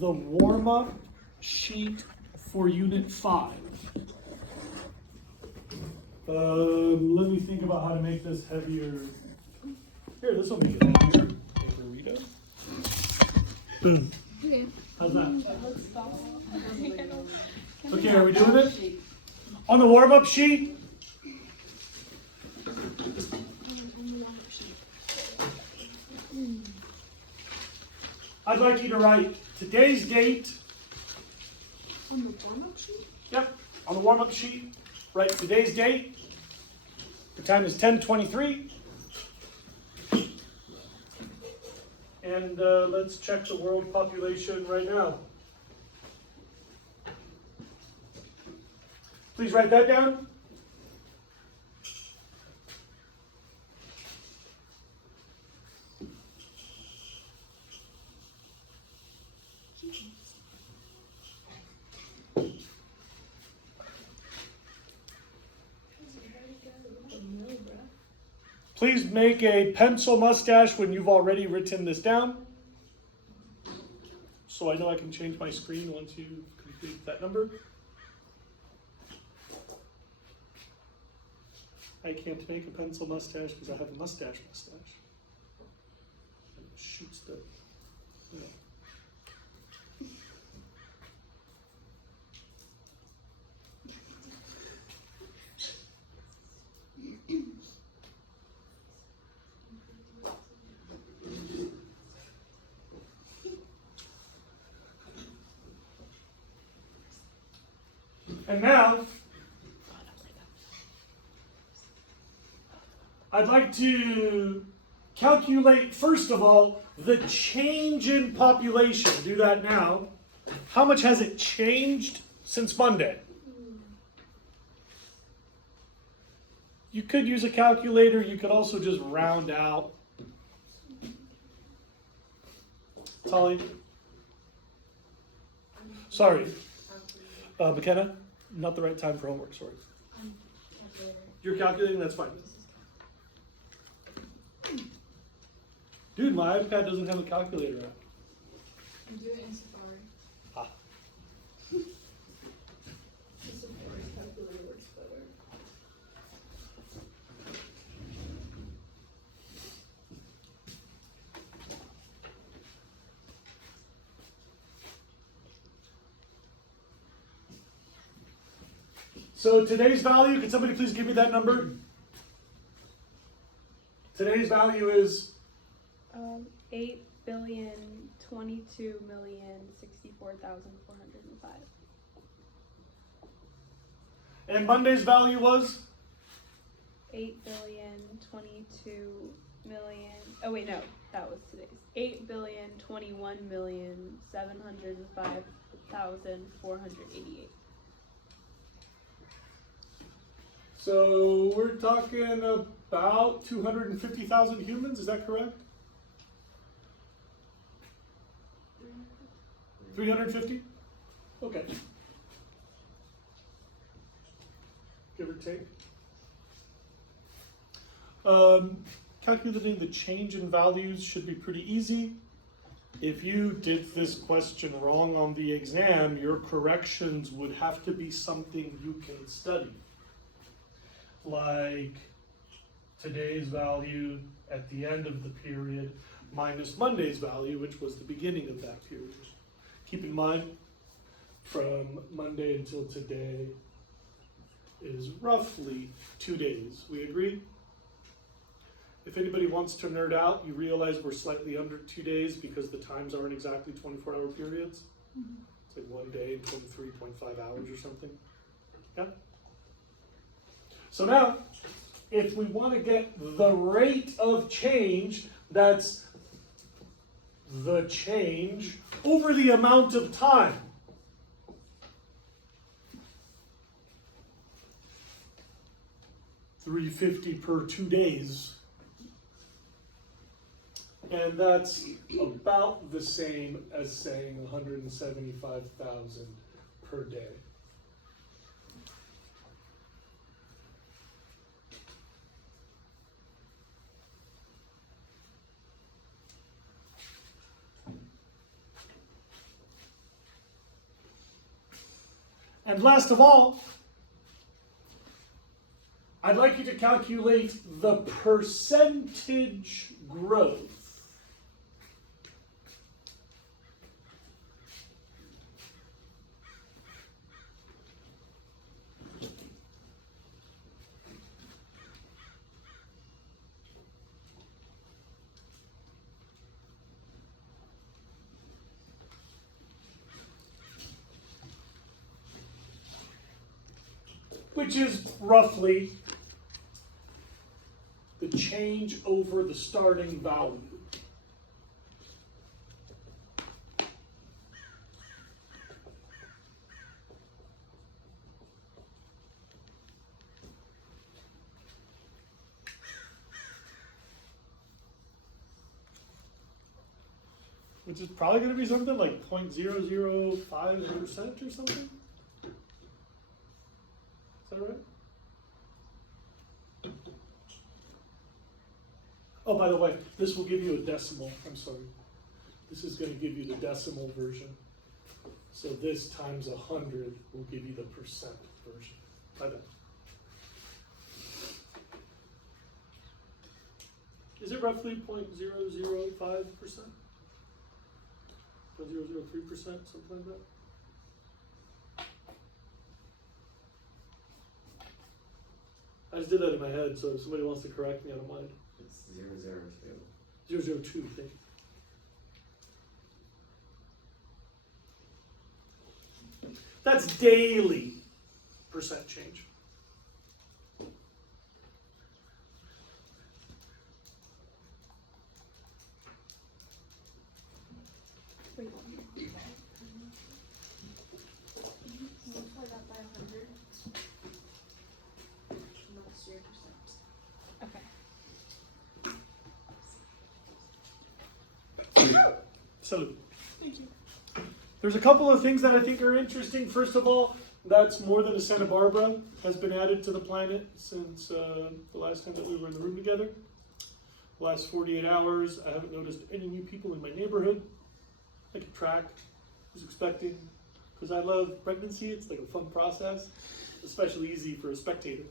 the warm-up sheet for Unit 5. Let me think about how to make this heavier. Here, this will make it heavier. A burrito. Boom. Okay. How's that? Okay, are we doing it? On the warm-up sheet? I'd like you to write today's date. On the warm-up sheet? Yep, on the warm-up sheet, write today's date. The time is 10:23. And let's check the world population right now. Please write that down. Please make a pencil mustache when you've already written this down, so I know I can change my screen once you complete that number. I can't make a pencil mustache because I have a mustache. And it shoots the. Yeah. And now, I'd like to calculate, first of all, the change in population. Do that now. How much has it changed since Monday? You could use a calculator. You could also just round out. Tolly? Sorry. McKenna? Not the right time for homework, sorry. You're calculating? That's fine. Dude, my iPad doesn't have a calculator app. I'm doing it in Safari. Ah. The Safari calculator works better. So today's value, can somebody please give me that number? Today's value is 8,022,064,405. and Monday's value was? 8,022,000,000. Oh wait, no, that was today's. 8,021,705,488. So we're talking about 250,000 humans, is that correct? 350? Okay. Give or take. Calculating the change in values should be pretty easy. If you did this question wrong on the exam, your corrections would have to be something you can study. Like today's value at the end of the period minus Monday's value, which was the beginning of that period. Keep in mind, from Monday until today is roughly 2 days. We agree? If anybody wants to nerd out, you realize we're slightly under 2 days because the times aren't exactly 24-hour periods. Mm-hmm. It's like 1 day and 23.5 hours or something. Yeah? So now, if we want to get the rate of change, that's the change over the amount of time. $350 per 2 days. And that's about the same as saying 175,000 per day. And last of all, I'd like you to calculate the percentage growth which is roughly the change over the starting value. Which is probably going to be something like 0.005% or something. Is that right? Oh, by the way, this will give you a decimal. I'm sorry. This is going to give you the decimal version. So this times 100 will give you the percent version. My bad. Is it roughly 0.005%? 0.003%, something like that? I just did that in my head, so if somebody wants to correct me, I don't mind. It's 002. 0.002, thank you. That's daily percent change. Multiply that by 100. And that's 0%. Okay. So, there's a couple of things that I think are interesting. First of all, that's more than a Santa Barbara has been added to the planet since the last time that we were in the room together. The last 48 hours, I haven't noticed any new people in my neighborhood. I can track who's expecting, because I love pregnancy. It's like a fun process, especially easy for a spectator.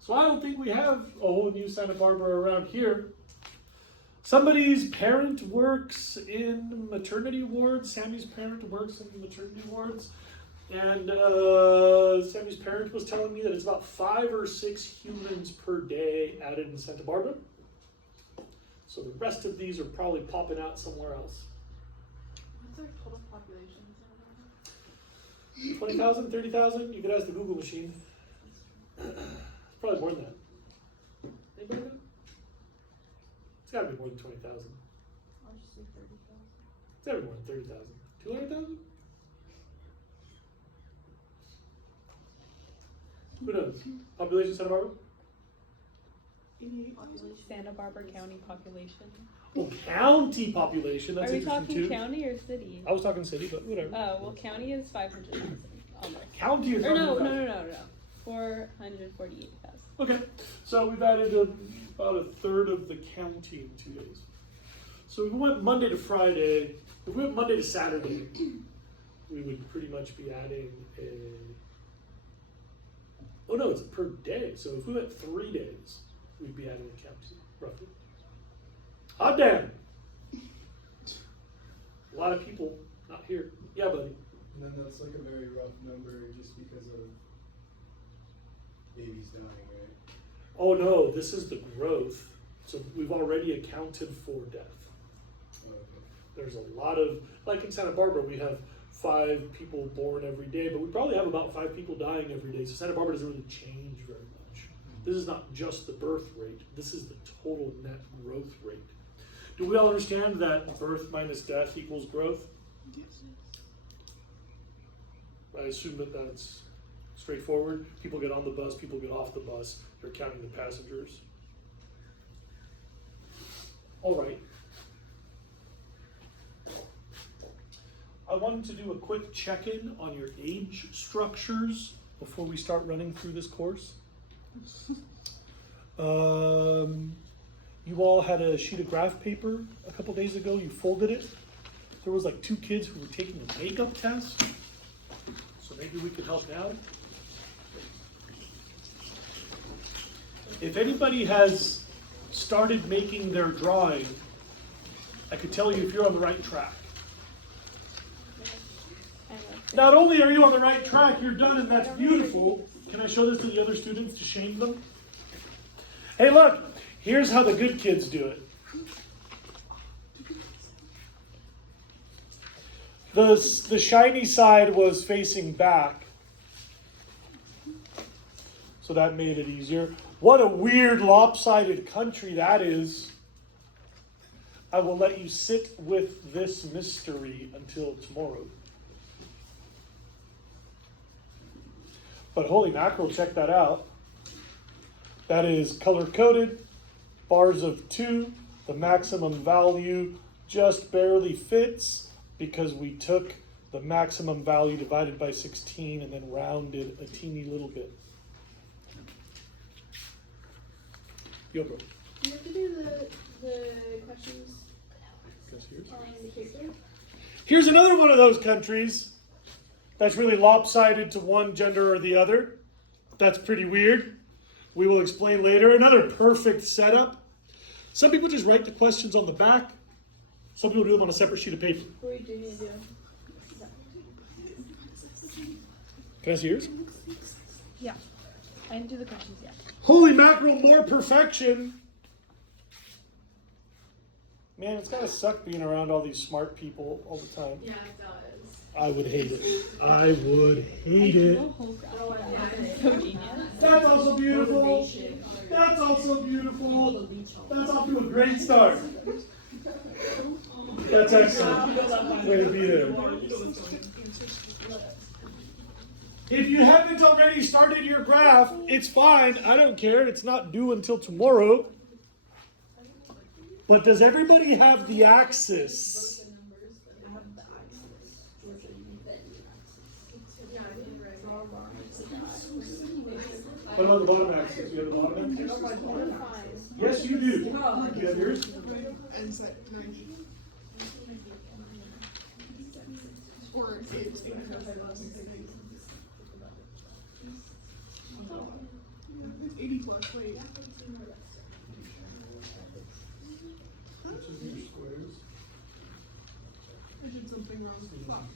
So I don't think we have a whole new Santa Barbara around here. Somebody's parent works in maternity wards. Sammy's parent works in maternity wards. And Sammy's parent was telling me that it's about 5 or 6 humans per day added in Santa Barbara. So the rest of these are probably popping out somewhere else. What's our total population? 20,000, 30,000? You could ask the Google machine. It's probably more than that. Anybody know? It's gotta be more than 20,000. I'll just say 30,000. It's gotta be more than 30,000. 200,000? Who knows? Population Santa Barbara? Population. Santa Barbara County population. Oh, county population. That's Are we interesting talking too. county or city? I was talking city, but whatever. Oh, well, county is 500,000. Almost. County is Or no, 100,000. 448,000. Okay, so we've added about a third of the county in 2 days. So if we went Monday to Friday, if we went Monday to Saturday, we would pretty much be adding a. Oh no, it's per day. So if we went 3 days, we'd be adding a county, roughly. Hot damn! A lot of people not here. Yeah, buddy. And then that's like a very rough number just because of babies dying, right? Oh no, this is the growth. So we've already accounted for death. Oh, okay. There's a lot of, like in Santa Barbara, we have 5 people born every day, but we probably have about 5 people dying every day. So Santa Barbara doesn't really change very much. This is not just the birth rate. This is the total net growth rate. Do we all understand that birth minus death equals growth? I assume that that's straightforward. People get on the bus, people get off the bus. They're counting the passengers. All right. I wanted to do a quick check-in on your age structures before we start running through this course. You all had a sheet of graph paper a couple days ago. You folded it. there was like 2 kids who were taking a makeup test. So maybe we could help out. If anybody has started making their drawing, I could tell you if you're on the right track. Not only are you on the right track, you're done and that's beautiful. Can I show this to the other students to shame them? Hey look, here's how the good kids do it. The shiny side was facing back, so that made it easier. What a weird lopsided country that is. I will let you sit with this mystery until tomorrow. But holy mackerel, check that out. That is color-coded, bars of 2. The maximum value just barely fits because we took the maximum value divided by 16 and then rounded a teeny little bit. Yo, bro. You have to do the questions on the paper. Here's another one of those countries that's really lopsided to one gender or the other. That's pretty weird. We will explain later. Another perfect setup. Some people just write the questions on the back. Some people do them on a separate sheet of paper. What do you need to do? Can I see yours? Yeah. I didn't do the questions yet. Holy mackerel, more perfection. Man, it's gotta suck being around all these smart people all the time. Yeah, it does. I would hate it. I would hate it. So genius. That's also beautiful. That's also beautiful. That's off to a great start. That's excellent. Way to be there. If you haven't already started your graph, it's fine. I don't care. It's not due until tomorrow. But does everybody have the axis? What about the bottom axis? Do you have the bottom axis? Yes, you do. You have yours? Or it's 80 plus, wait. I did something wrong. Fuck.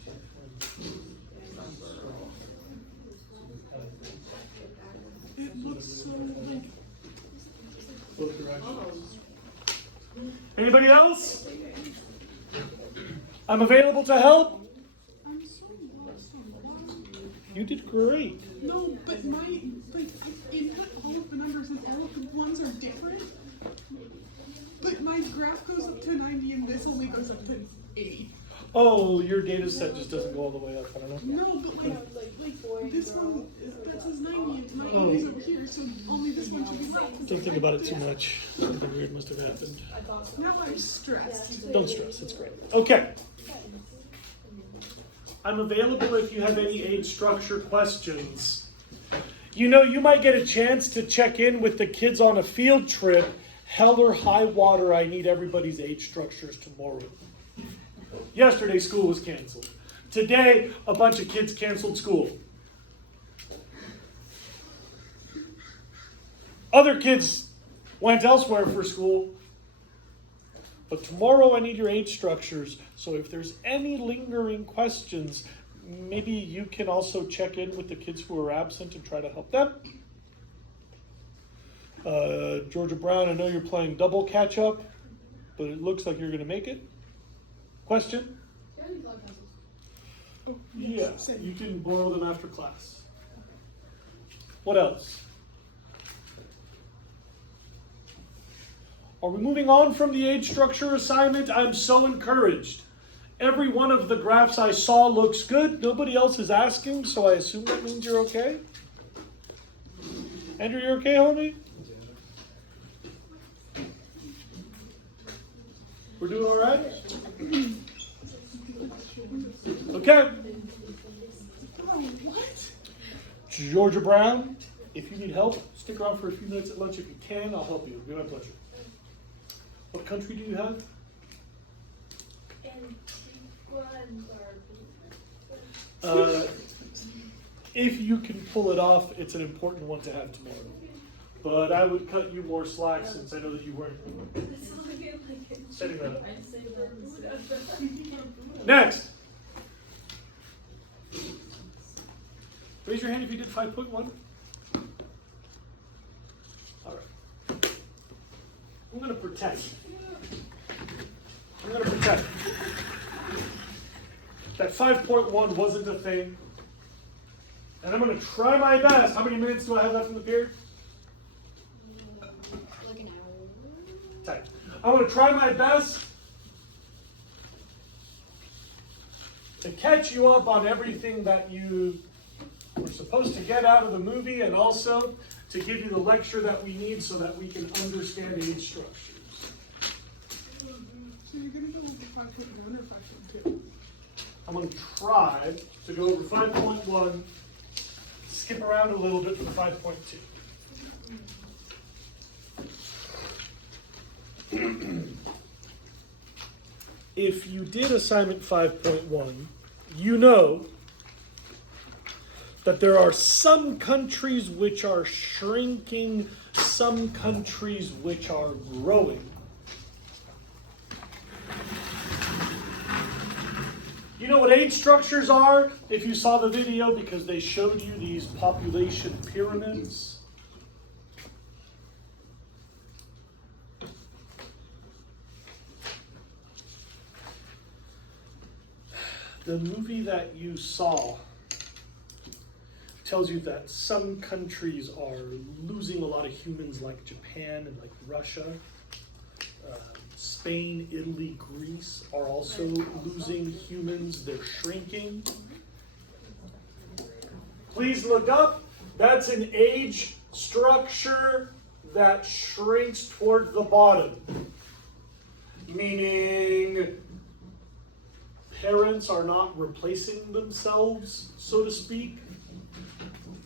It looks so like. Both directions. Anybody else? I'm available to help. I'm so lost on why. You did great. No, but input all of the numbers and all of the ones are different. But my graph goes up to 90 and this only goes up to 80. Oh, your data set just doesn't go all the way up. I don't know. No, but this one, that says 90 and 90 is over here, so only this one should be right. Don't think about it too much. Something weird must have happened. Now I'm stressed. Don't stress. It's great. Okay. I'm available if you have any age structure questions. You know, you might get a chance to check in with the kids on a field trip. Hell or high water, I need everybody's age structures tomorrow. Yesterday, school was canceled. Today, a bunch of kids canceled school. Other kids went elsewhere for school. But tomorrow I need your age structures. So if there's any lingering questions, maybe you can also check in with the kids who are absent and try to help them. Georgia Brown, I know you're playing double catch up, but it looks like you're going to make it. Question? Oh, Yeah, same. you can borrow them after class. What else? Are we moving on from the age structure assignment? I'm so encouraged. Every one of the graphs I saw looks good. Nobody else is asking, so I assume that means you're okay. Andrew, you okay, homie? We're doing all right? Okay. Oh, what? Georgia Brown, if you need help, stick around for a few minutes at lunch. If you can, I'll help you. It'll be my pleasure. What country do you have? If you can pull it off, it's an important one to have tomorrow. But I would cut you more slack since I know that you weren't setting that up. Next. Raise your hand if you did 5.1. All right. I'm going to pretend. That 5.1 wasn't a thing. And I'm going to try my best. How many minutes do I have left in the period? Like an hour. Tight. I'm going to try my best to catch you up on everything that you were supposed to get out of the movie, and also to give you the lecture that we need so that we can understand age structures. So you're gonna go over 5.1 or 5.2? I'm going to try to go over 5.1, skip around a little bit for 5.2. If you did assignment 5.1, you know that there are some countries which are shrinking, some countries which are growing. You know what age structures are, if you saw the video, because they showed you these population pyramids? The movie that you saw tells you that some countries are losing a lot of humans, like Japan and like Russia. Spain, Italy, Greece are also losing humans. They're shrinking. Please look up. That's an age structure that shrinks toward the bottom. Meaning parents are not replacing themselves, so to speak.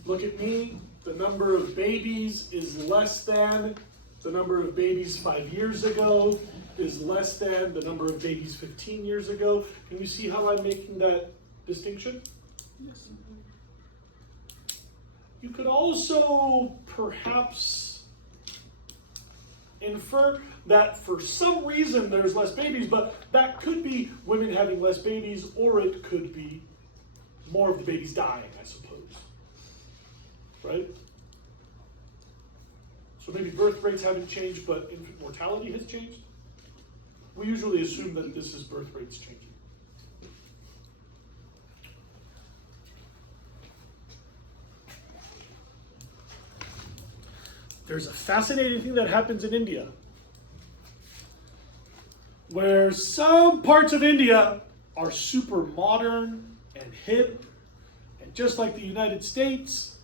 Look at me. The number of babies is less than the number of babies 5 years ago, is less than the number of babies 15 years ago. Can you see how I'm making that distinction? Yes. You could also perhaps infer that for some reason there's less babies, but that could be women having less babies, or it could be more of the babies dying, I suppose. Right? So maybe birth rates haven't changed, but infant mortality has changed. We usually assume that this is birth rates changing. There's a fascinating thing that happens in India, where some parts of India are super modern and hip, and just like the United States,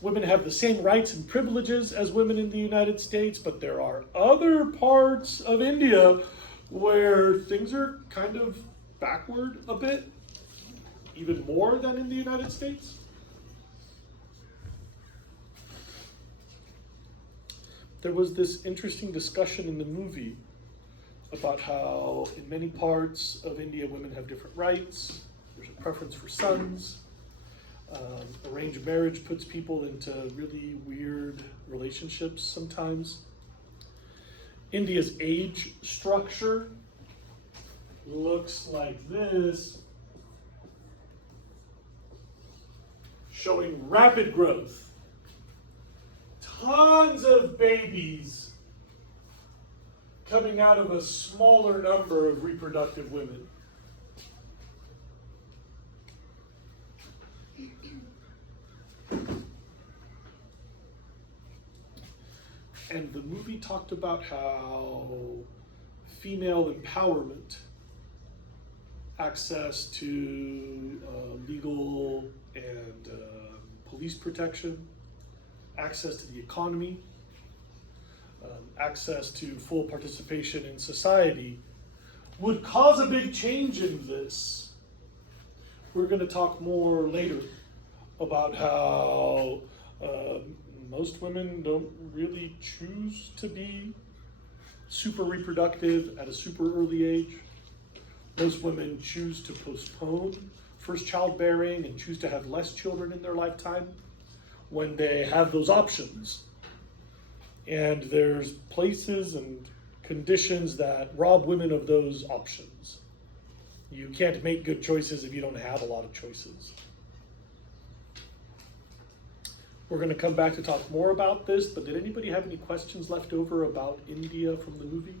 women have the same rights and privileges as women in the United States, but there are other parts of India where things are kind of backward a bit, even more than in the United States. There was this interesting discussion in the movie about how in many parts of India women have different rights. There's a preference for sons. Arranged marriage puts people into really weird relationships sometimes. India's age structure looks like this, showing rapid growth. Tons of babies coming out of a smaller number of reproductive women. And the movie talked about how female empowerment, access to legal and police protection, access to the economy, access to full participation in society would cause a big change in this. We're going to talk more later about how most women don't really choose to be super reproductive at a super early age. Most women choose to postpone first childbearing and choose to have less children in their lifetime when they have those options. And there's places and conditions that rob women of those options. You can't make good choices if you don't have a lot of choices. We're going to come back to talk more about this, but did anybody have any questions left over about India from the movie?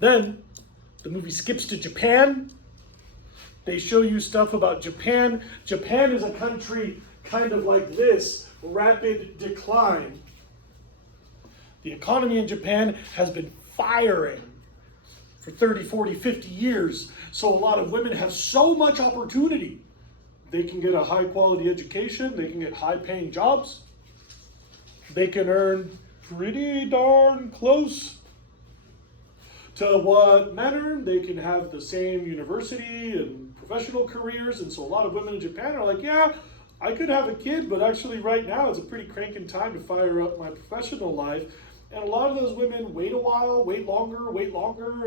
Then the movie skips to Japan. They show you stuff about Japan. Japan is a country kind of like this, rapid decline. The economy in Japan has been firing for 30, 40, 50 years. So a lot of women have so much opportunity. They can get a high quality education, they can get high paying jobs, they can earn pretty darn close to what men earn. They can have the same university and professional careers. And so a lot of women in Japan are like, yeah, I could have a kid, but actually right now it's a pretty cranking time to fire up my professional life. And a lot of those women wait a while, wait longer,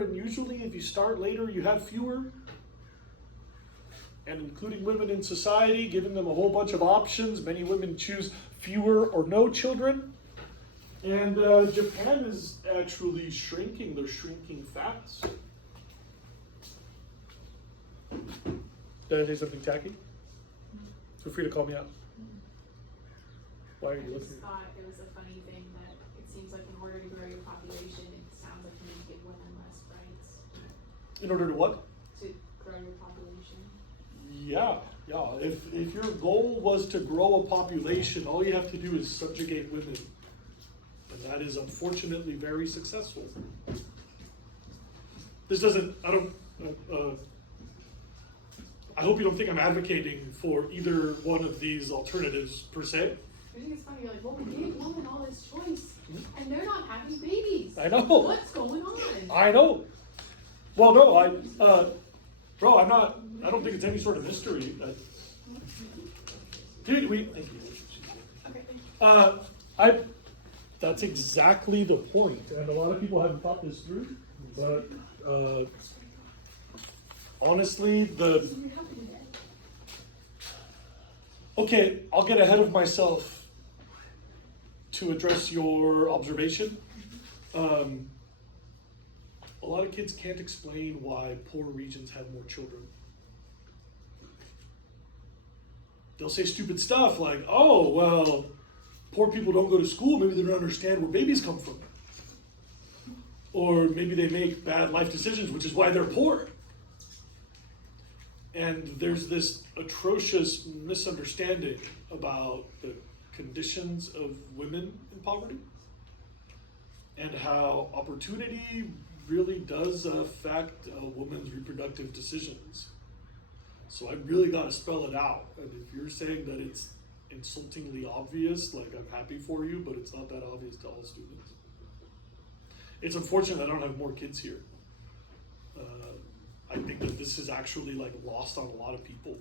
and usually if you start later, you have fewer. And including women in society, giving them a whole bunch of options. Many women choose fewer or no children. And Japan is actually shrinking. They're shrinking fast. Did I say something tacky? Feel free to call me out. Why are you I looking? just thought it was a funny thing that it seems like in order to grow your population, it sounds like you need to give women less rights In order to what? to grow your population. Yeah. If your goal was to grow a population, all you have to do is subjugate women. And that is unfortunately very successful. This doesn't, I hope you don't think I'm advocating for either one of these alternatives per se. I think it's funny, you're like, well, we gave women all this choice, and they're not having babies. I know. What's going on? I know. Well, no, bro, I don't think it's any sort of mystery. Dude, thank you. Okay. That's exactly the point, and a lot of people haven't thought this through, but honestly, okay, I'll get ahead of myself to address your observation. A lot of kids can't explain why poor regions have more children. They'll say stupid stuff like, oh, well, poor people don't go to school, maybe they don't understand where babies come from. Or maybe they make bad life decisions, which is why they're poor. And there's this atrocious misunderstanding about the conditions of women in poverty and how opportunity really does affect a woman's reproductive decisions. So I really got to spell it out. And if you're saying that it's insultingly obvious, like, I'm happy for you, but it's not that obvious to all students. It's unfortunate I don't have more kids here. I think that this is actually like lost on a lot of people.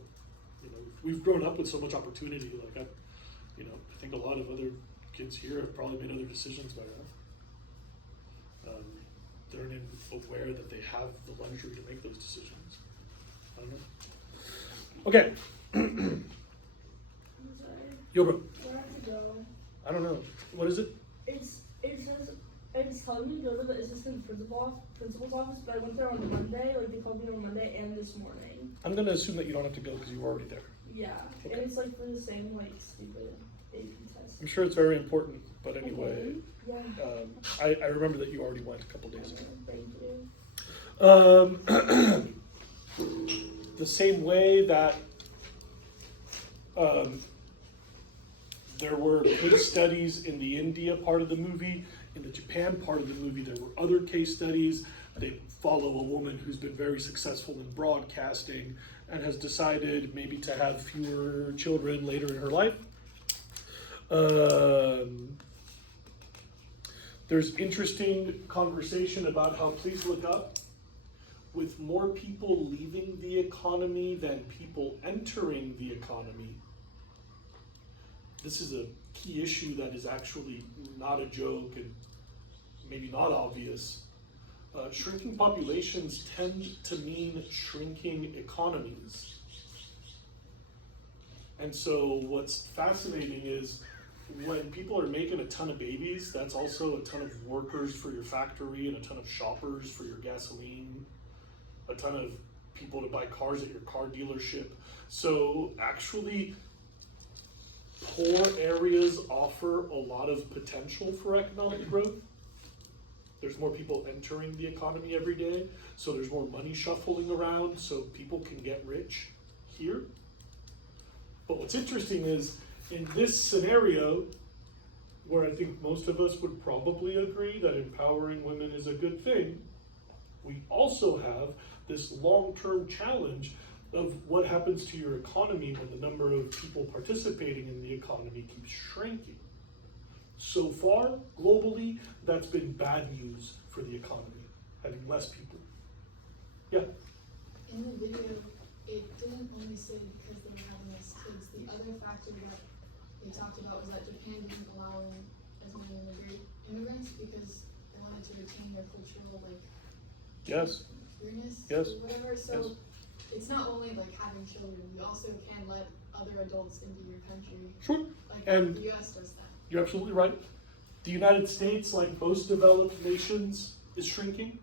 You know, we've grown up with so much opportunity. Like, I think a lot of other kids here have probably made other decisions by now. They're aware that they have the luxury to make those decisions. I don't know. Okay. I'm sorry. Yo, bro. Where do I have to go? I don't know. What is it? It's telling me to go to the assistant principal's office, but I went there on Monday. Like, they called me on Monday and this morning. I'm gonna assume that you don't have to go because you were already there. Yeah, Okay. and it's like for the same like stupid AP test. I'm sure it's very important, but anyway, Yeah. I remember that you already went a couple days ago. Thank you. The same way that there were case studies in the India part of the movie, in the Japan part of the movie, there were other case studies. They follow a woman who's been very successful in broadcasting and has decided maybe to have fewer children later in her life. There's interesting conversation about how, please look up, with more people leaving the economy than people entering the economy. This is a key issue that is actually not a joke and maybe not obvious. Shrinking populations tend to mean shrinking economies. And so what's fascinating is when people are making a ton of babies, that's also a ton of workers for your factory and a ton of shoppers for your gasoline, a ton of people to buy cars at your car dealership. So actually, poor areas offer a lot of potential for economic growth. There's more people entering the economy every day, so there's more money shuffling around, so people can get rich here. But what's interesting is, in this scenario, where I think most of us would probably agree that empowering women is a good thing, we also have this long-term challenge of what happens to your economy when the number of people participating in the economy keeps shrinking. So far, globally, that's been bad news for the economy, having less people. Yeah? In the video, it didn't only say because they were having less kids. The other factor that they talked about was that Japan didn't allow in as many immigrants because they wanted to retain their cultural, like, Yes. queerness Yes. or whatever. So Yes. it's not only like having children, you also can let other adults into your country. Sure. Like And the US does that. You're absolutely right. The United States, like most developed nations, is shrinking.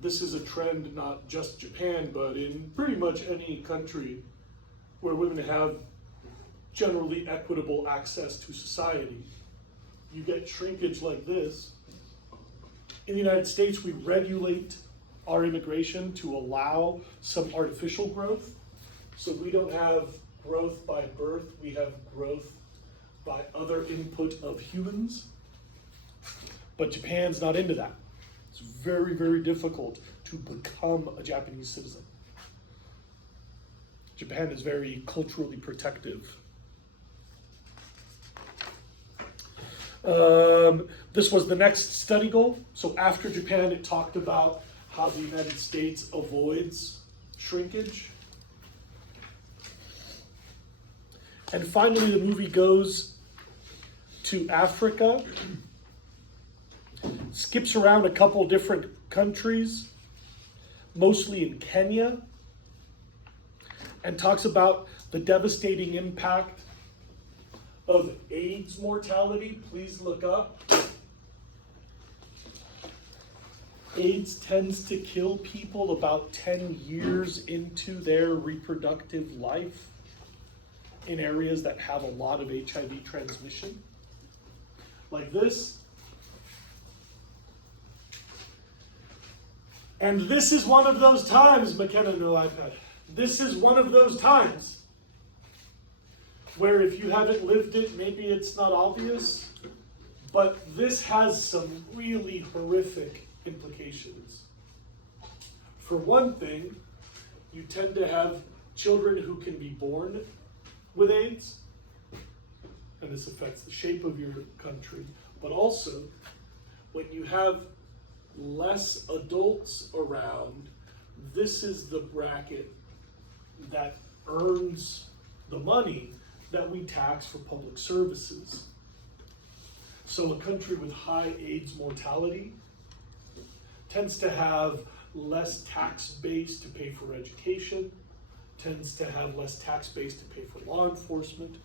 This is a trend not just Japan, but in pretty much any country where women have generally equitable access to society. You get shrinkage like this. In the United States, we regulate our immigration to allow some artificial growth. So we don't have growth by birth, we have growth by other input of humans. But Japan's not into that. It's very, very difficult to become a Japanese citizen. Japan is very culturally protective. This was the next study goal. So after Japan, it talked about how the United States avoids shrinkage. And finally, the movie goes to Africa, skips around a couple different countries, mostly in Kenya, and talks about the devastating impact of AIDS mortality. Please look up. AIDS tends to kill people about 10 years into their reproductive life in areas that have a lot of HIV transmission. Like this. And this is one of those times, McKenna, no iPad. This is one of those times where if you haven't lived it, maybe it's not obvious, but this has some really horrific implications. For one thing, you tend to have children who can be born with AIDS, and this affects the shape of your country, but also when you have less adults around, this is the bracket that earns the money that we tax for public services. So a country with high AIDS mortality tends to have less tax base to pay for education, tends to have less tax base to pay for law enforcement,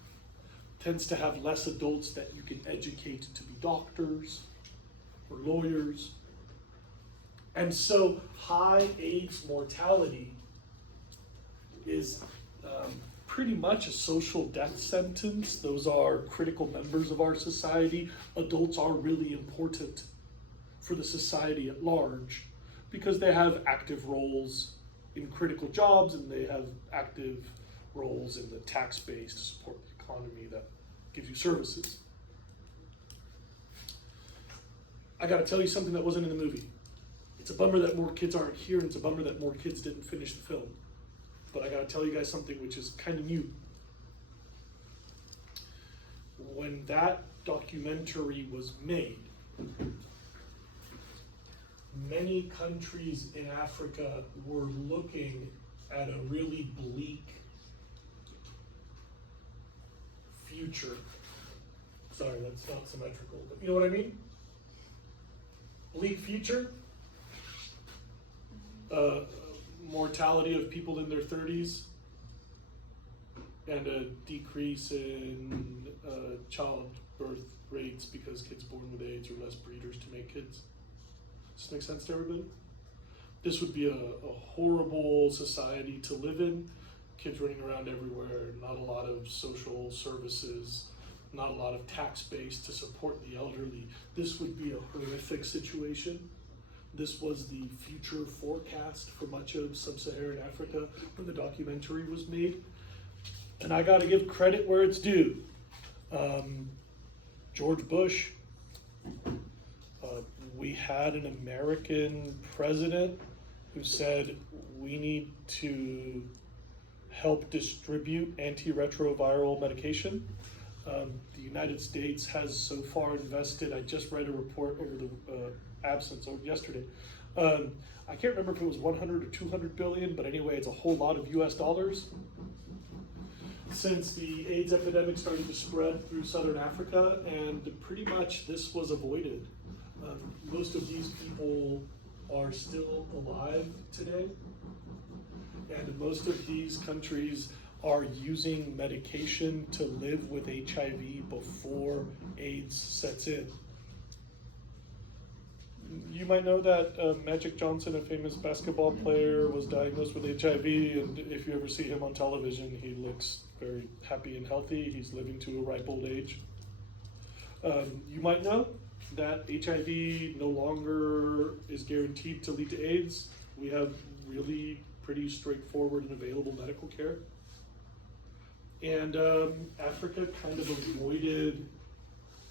tends to have less adults that you can educate to be doctors or lawyers. And so high AIDS mortality is pretty much a social death sentence. Those are critical members of our society. Adults are really important for the society at large because they have active roles in critical jobs and they have active roles in the tax base to support the economy that gives you services. I gotta tell you something that wasn't in the movie. It's a bummer that more kids aren't here, and it's a bummer that more kids didn't finish the film. But I gotta tell you guys something which is kind of new. When that documentary was made, many countries in Africa were looking at a really bleak future Sorry, that's not symmetrical, but you know what I mean? Bleak future. Mortality of people in their 30s. And a decrease in childbirth rates because kids born with AIDS or less breeders to make kids. Does this make sense to everybody? This would be a horrible society to live in. Kids running around everywhere, not a lot of social services, not a lot of tax base to support the elderly. This would be a horrific situation. This was the future forecast for much of sub-Saharan Africa when the documentary was made. And I gotta give credit where it's due. George Bush, we had an American president who said we need to help distribute antiretroviral medication. The United States has so far invested, I just read a report over the absence or yesterday. I can't remember if it was 100 or 200 billion, but anyway, it's a whole lot of US dollars. Since the AIDS epidemic started to spread through Southern Africa, and pretty much this was avoided. Most of these people are still alive today, and most of these countries are using medication to live with HIV before AIDS sets in. You might know that Magic Johnson, a famous basketball player, was diagnosed with HIV, and if you ever see him on television, he looks very happy and healthy. He's living to a ripe old age. You might know that HIV no longer is guaranteed to lead to AIDS. We have really pretty straightforward and available medical care. And Africa kind of avoided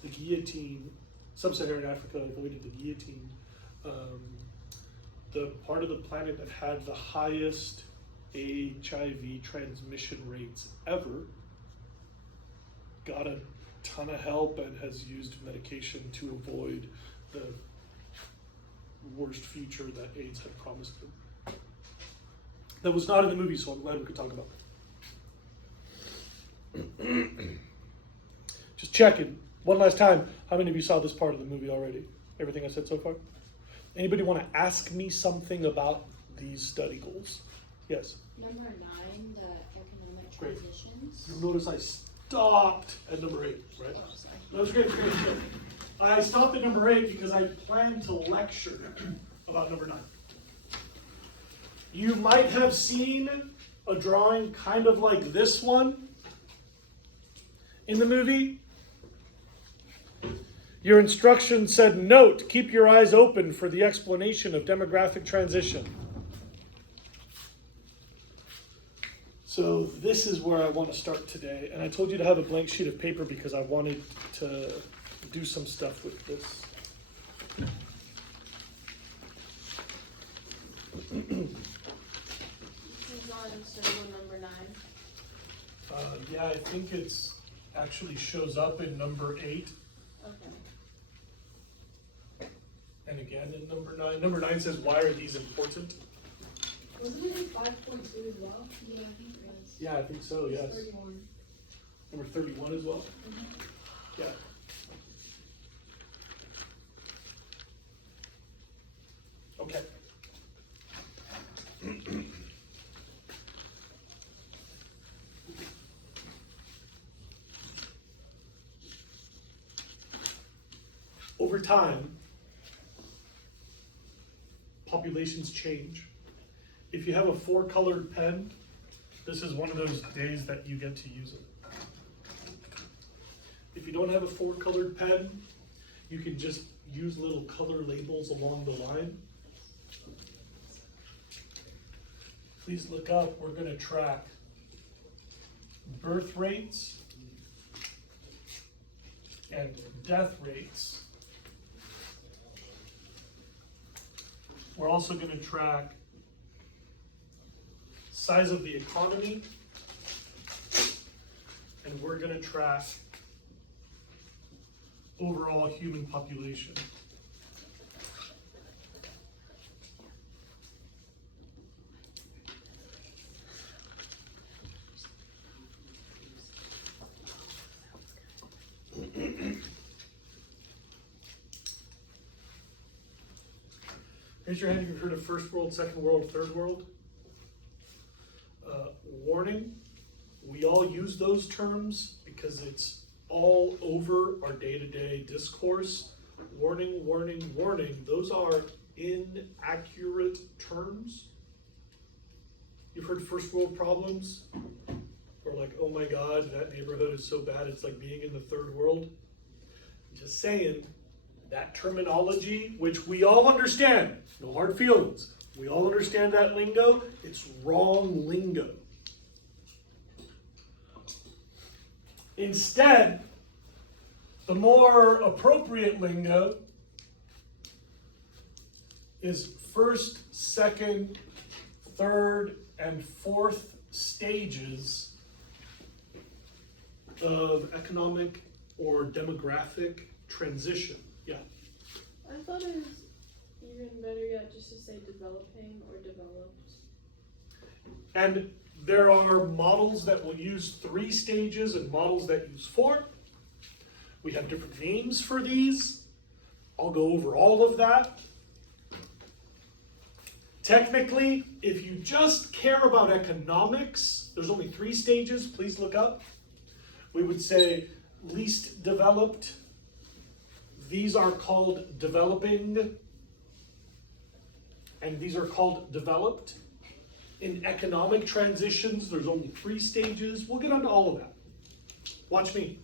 the guillotine. Sub-Saharan Africa avoided the guillotine. The part of the planet that had the highest HIV transmission rates ever got a ton of help and has used medication to avoid the worst future that AIDS had promised them. That was not in the movie, so I'm glad we could talk about it. Just checking. One last time, how many of you saw this part of the movie already? Everything I said so far? Anybody want to ask me something about these study goals? Yes? Number 9, the economic Great. transitions. You'll notice I stopped at number 8, right? Oh, sorry. That was great. I stopped at number 8 because I plan to lecture about number 9. You might have seen a drawing kind of like this one in the movie. Your instructions said, note, keep your eyes open for the explanation of demographic transition. So this is where I want to start today. And I told you to have a blank sheet of paper because I wanted to do some stuff with this. Number 9. Yeah, I think it's actually shows up in number 8. Okay. And again in number 9. Number 9 says, why are these important? Wasn't it in 5.2 as well? Yeah, I think it is. Yeah, I think so, yes. 31. Number 31 as well? Yeah. Okay. Over time, populations change. If you have a 4-colored pen, this is one of those days that you get to use it. If you don't have a 4-colored pen, you can just use little color labels along the line. Please look up, we're going to track birth rates and death rates. We're also going to track size of the economy, and we're going to track overall human population. Raise your hand if you've heard of first world, second world, third world. Warning, we all use those terms because it's all over our day-to-day discourse. Warning, warning, warning, those are inaccurate terms. You've heard first world problems? Or like, oh my God, that neighborhood is so bad, it's like being in the third world. Just saying, that terminology, which we all understand, no hard feelings, we all understand that lingo, it's wrong lingo. Instead, the more appropriate lingo is first, second, third, and fourth stages of economic or demographic transition. Yeah. I thought it was even better yet just to say developing or developed. And there are models that will use 3 stages and models that use 4. We have different names for these. I'll go over all of that. Technically, if you just care about economics, there's only 3 stages, please look up. We would say least developed. These are called developing, and these are called developed. In economic transitions, there's only 3 stages. We'll get onto all of that. Watch me.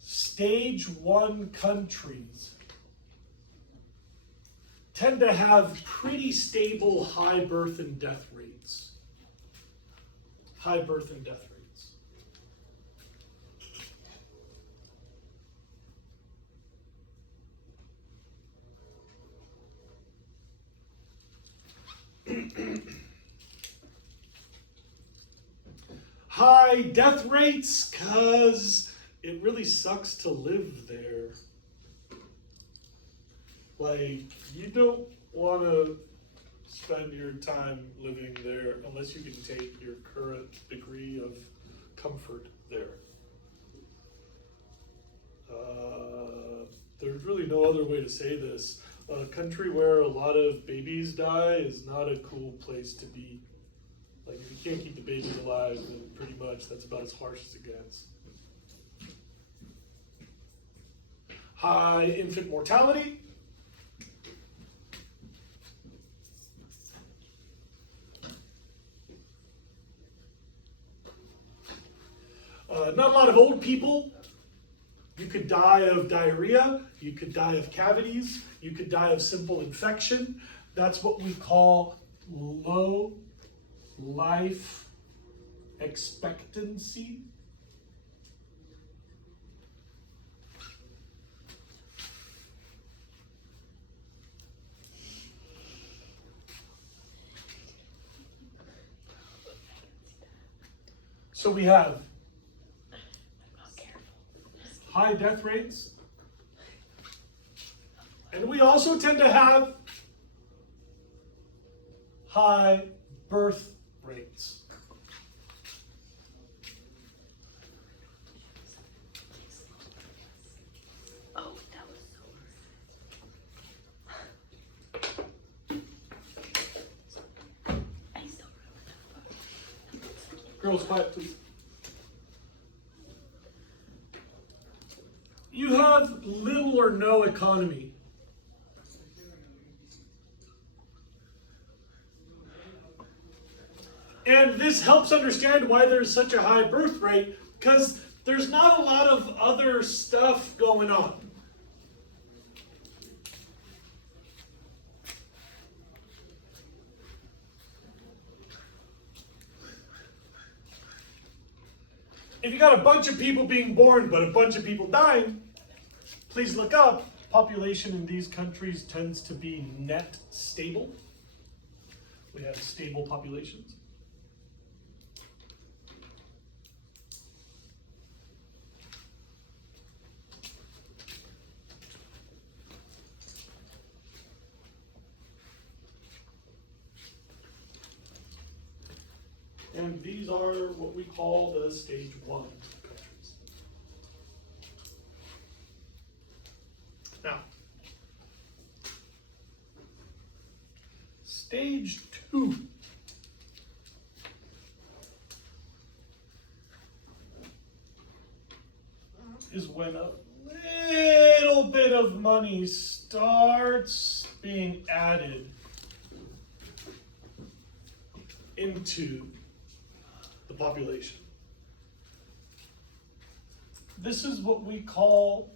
Stage 1 countries tend to have pretty stable high birth and death rates. High birth and death rates. High death rates because it really sucks to live there. Like, you don't want to spend your time living there unless you can take your current degree of comfort there. There's really no other way to say this. A country where a lot of babies die is not a cool place to be. Like, if you can't keep the babies alive, then pretty much that's about as harsh as it gets. High infant mortality. Not a lot of old people. You could die of diarrhea, you could die of cavities, you could die of simple infection. That's what we call low life expectancy. So we have high death rates, and we also tend to have high birth rates. Girls, quiet, please. You have little or no economy. And this helps understand why there's such a high birth rate, because there's not a lot of other stuff going on. If you got a bunch of people being born but a bunch of people dying, please look up. Population in these countries tends to be net stable. We have stable populations. And these are what we call the stage 1 countries. is when a little bit of money starts being added into the population. This is what we call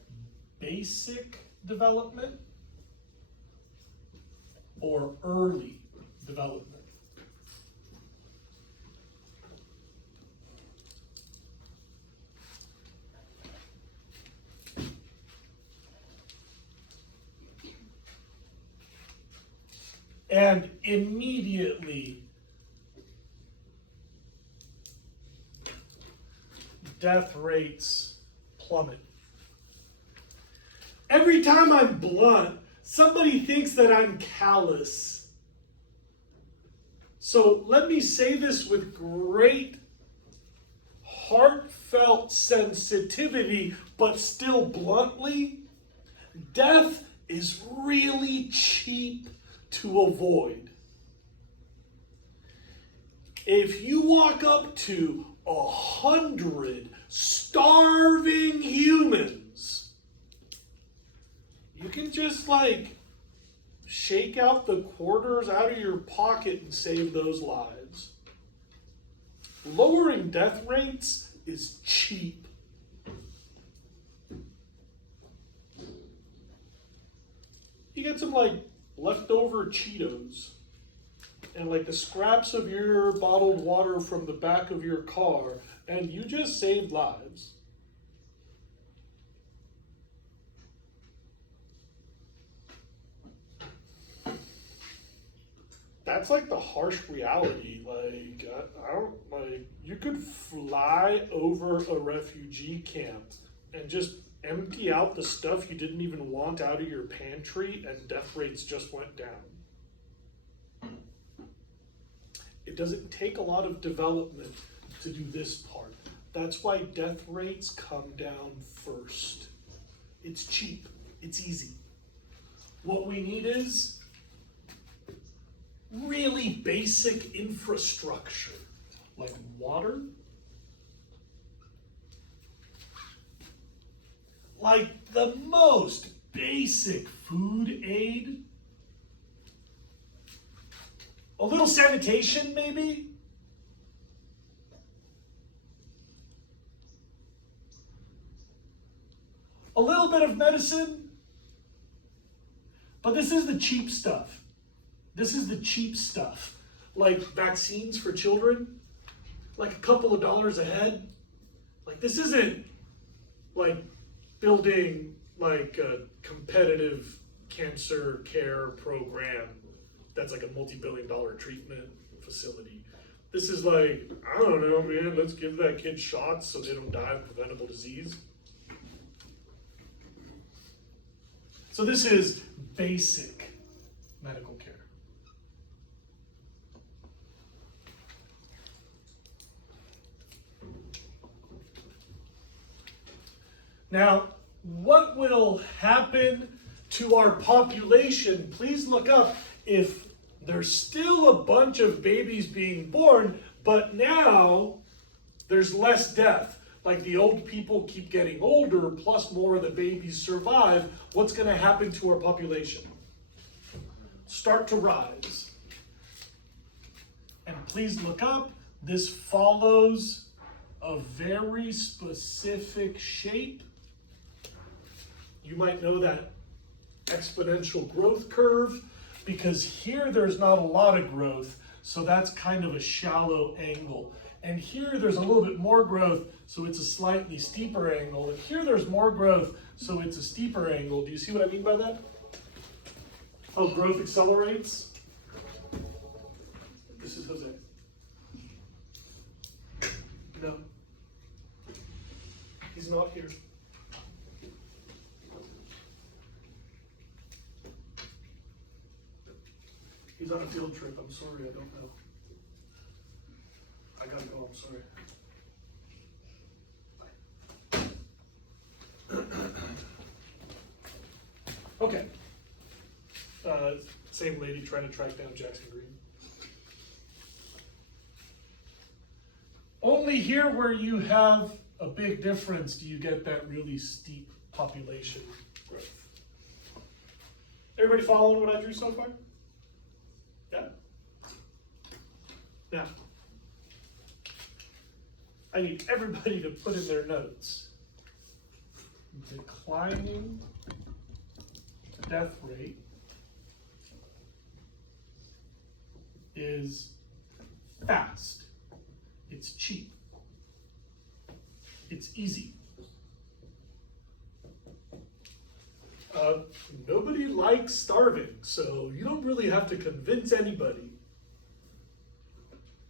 basic development or early development. And immediately, death rates plummet. Every time I'm blunt, somebody thinks that I'm callous. So let me say this with great heartfelt sensitivity, but still bluntly. Death is really cheap to avoid. If you walk up to 100 starving humans, you can just like shake out the quarters out of your pocket and save those lives. Lowering death rates is cheap. You get some like leftover Cheetos and like the scraps of your bottled water from the back of your car, and you just saved lives. That's like the harsh reality. Like, I don't, like, you could fly over a refugee camp and just empty out the stuff you didn't even want out of your pantry, and death rates just went down. It doesn't take a lot of development to do this part. That's why death rates come down first. It's cheap, it's easy. What we need is really basic infrastructure, like water, like the most basic food aid, a little sanitation maybe, a little bit of medicine, but this is the cheap stuff. This is the cheap stuff, like vaccines for children, like a couple of dollars a head. Like, this isn't like building like a competitive cancer care program that's like a multi-billion-dollar treatment facility. This is like, I don't know, man, let's give that kid shots so they don't die of preventable disease. So this is basic medical care. Now, what will happen to our population? Please look up if there's still a bunch of babies being born, but now there's less death. Like the old people keep getting older, plus more of the babies survive. What's going to happen to our population? Start to rise. And please look up. This follows a very specific shape. You might know that exponential growth curve, because here there's not a lot of growth, so that's kind of a shallow angle. And here there's a little bit more growth, so it's a slightly steeper angle. And here there's more growth, so it's a steeper angle. Do you see what I mean by that? Oh, growth accelerates? This is Jose. No. He's not here. He's on a field trip. I'm sorry, I don't know. I gotta go, I'm sorry. Okay. Same lady trying to track down Jackson Green. Only here where you have a big difference do you get that really steep population growth. Everybody following what I drew so far? Yeah? Now, I need everybody to put in their notes. Declining death rate is fast. It's cheap. It's easy. Nobody likes starving, so you don't really have to convince anybody.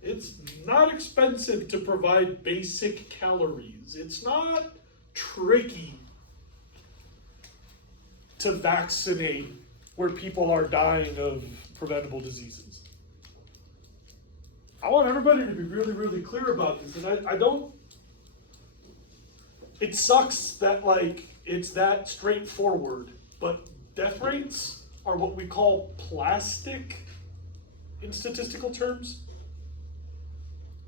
It's not expensive to provide basic calories. It's not tricky to vaccinate where people are dying of preventable diseases. I want everybody to be really, really clear about this, and I don't, it sucks that like it's that straightforward, but death rates are what we call plastic in statistical terms,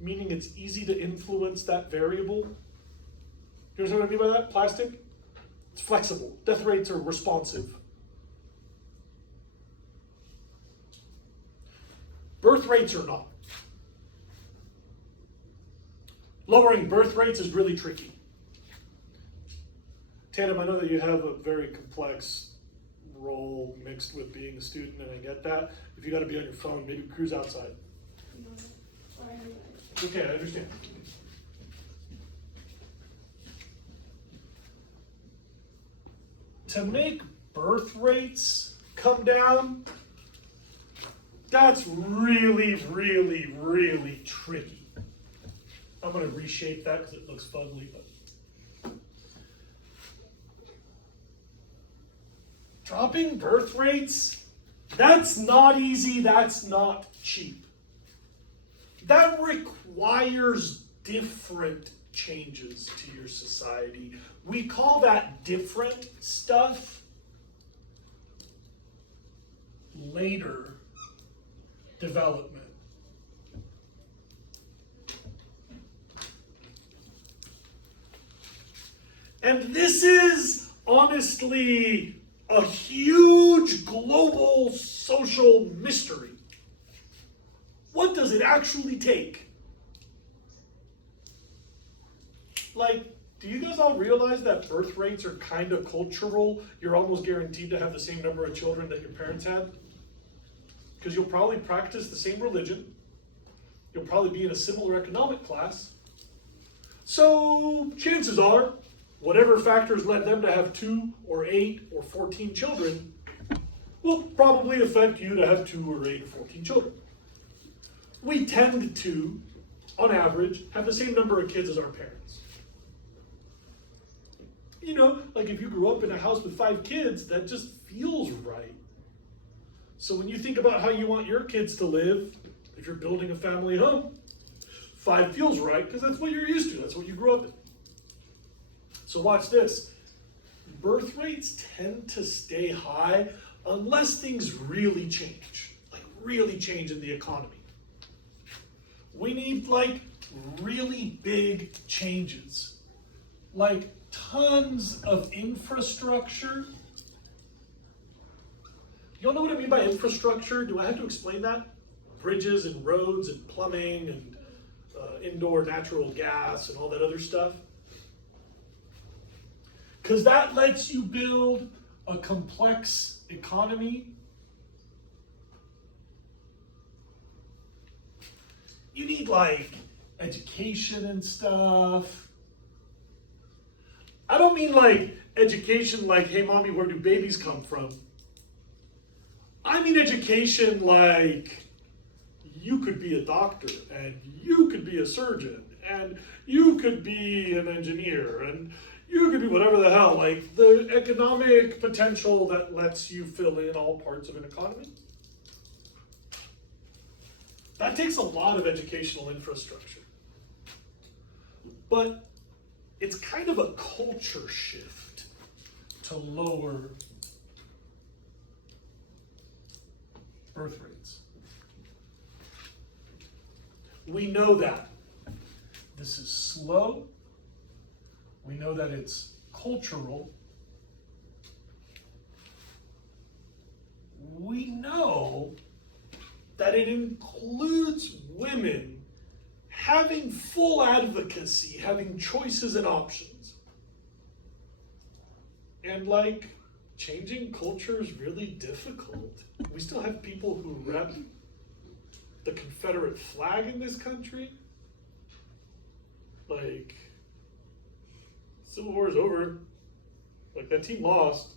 meaning it's easy to influence that variable. You understand what I mean by that? Plastic? It's flexible. Death rates are responsive. Birth rates are not. Lowering birth rates is really tricky. Tatum, I know that you have a very complex role mixed with being a student, and I get that. If you gotta be on your phone, maybe cruise outside. Okay, I understand. To make birth rates come down, that's really, really, really tricky. I'm gonna reshape that because it looks fugly, but dropping birth rates, that's not easy, that's not cheap. That requires different changes to your society. We call that different stuff later development. And this is honestly a huge global social mystery. What does it actually take? Like, do you guys all realize that birth rates are kind of cultural? You're almost guaranteed to have the same number of children that your parents had. Because you'll probably practice the same religion. You'll probably be in a similar economic class. So chances are, whatever factors led them to have 2 or 8 or 14 children will probably affect you to have 2 or 8 or 14 children. We tend to, on average, have the same number of kids as our parents. You know, like if you grew up in a house with 5 kids, that just feels right. So when you think about how you want your kids to live, if you're building a family home, 5 feels right because that's what you're used to, that's what you grew up in. So watch this. Birth rates tend to stay high unless things really change, like really change in the economy. We need like really big changes, like tons of infrastructure. Y'all know what I mean by infrastructure? Do I have to explain that? Bridges and roads and plumbing and indoor natural gas and all that other stuff. Because that lets you build a complex economy. You need like education and stuff. I don't mean like education like, hey mommy, where do babies come from? I mean education like you could be a doctor and you could be a surgeon and you could be an engineer and you could be whatever the hell, like the economic potential that lets you fill in all parts of an economy. That takes a lot of educational infrastructure. But it's kind of a culture shift to lower birth rates. We know that. This is slow, We know that it's cultural. We know that it includes women having full advocacy, having choices and options. And like, changing culture is really difficult. We still have people who rep the Confederate flag in this country. Like, Civil War is over. Like, that team lost.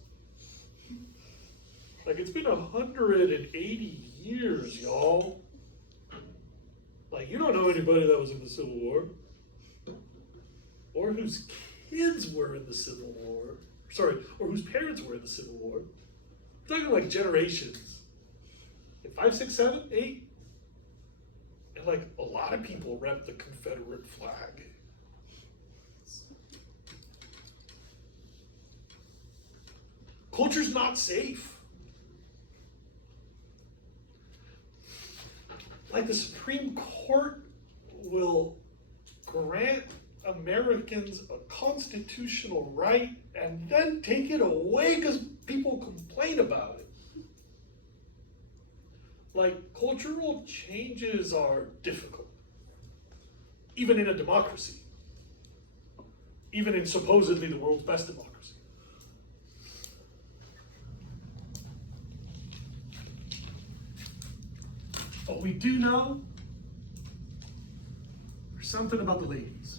Like, it's been 180 years, y'all. Like, you don't know anybody that was in the Civil War. Or whose kids were in the Civil War. Sorry, or whose parents were in the Civil War. We're talking like generations. Like 5, 6, 7, 8. And like, a lot of people rep the Confederate flag. Culture's not safe. Like, the Supreme Court will grant Americans a constitutional right and then take it away because people complain about it. Like, cultural changes are difficult, even in a democracy, even in supposedly the world's best democracy. But we do know there's something about the ladies.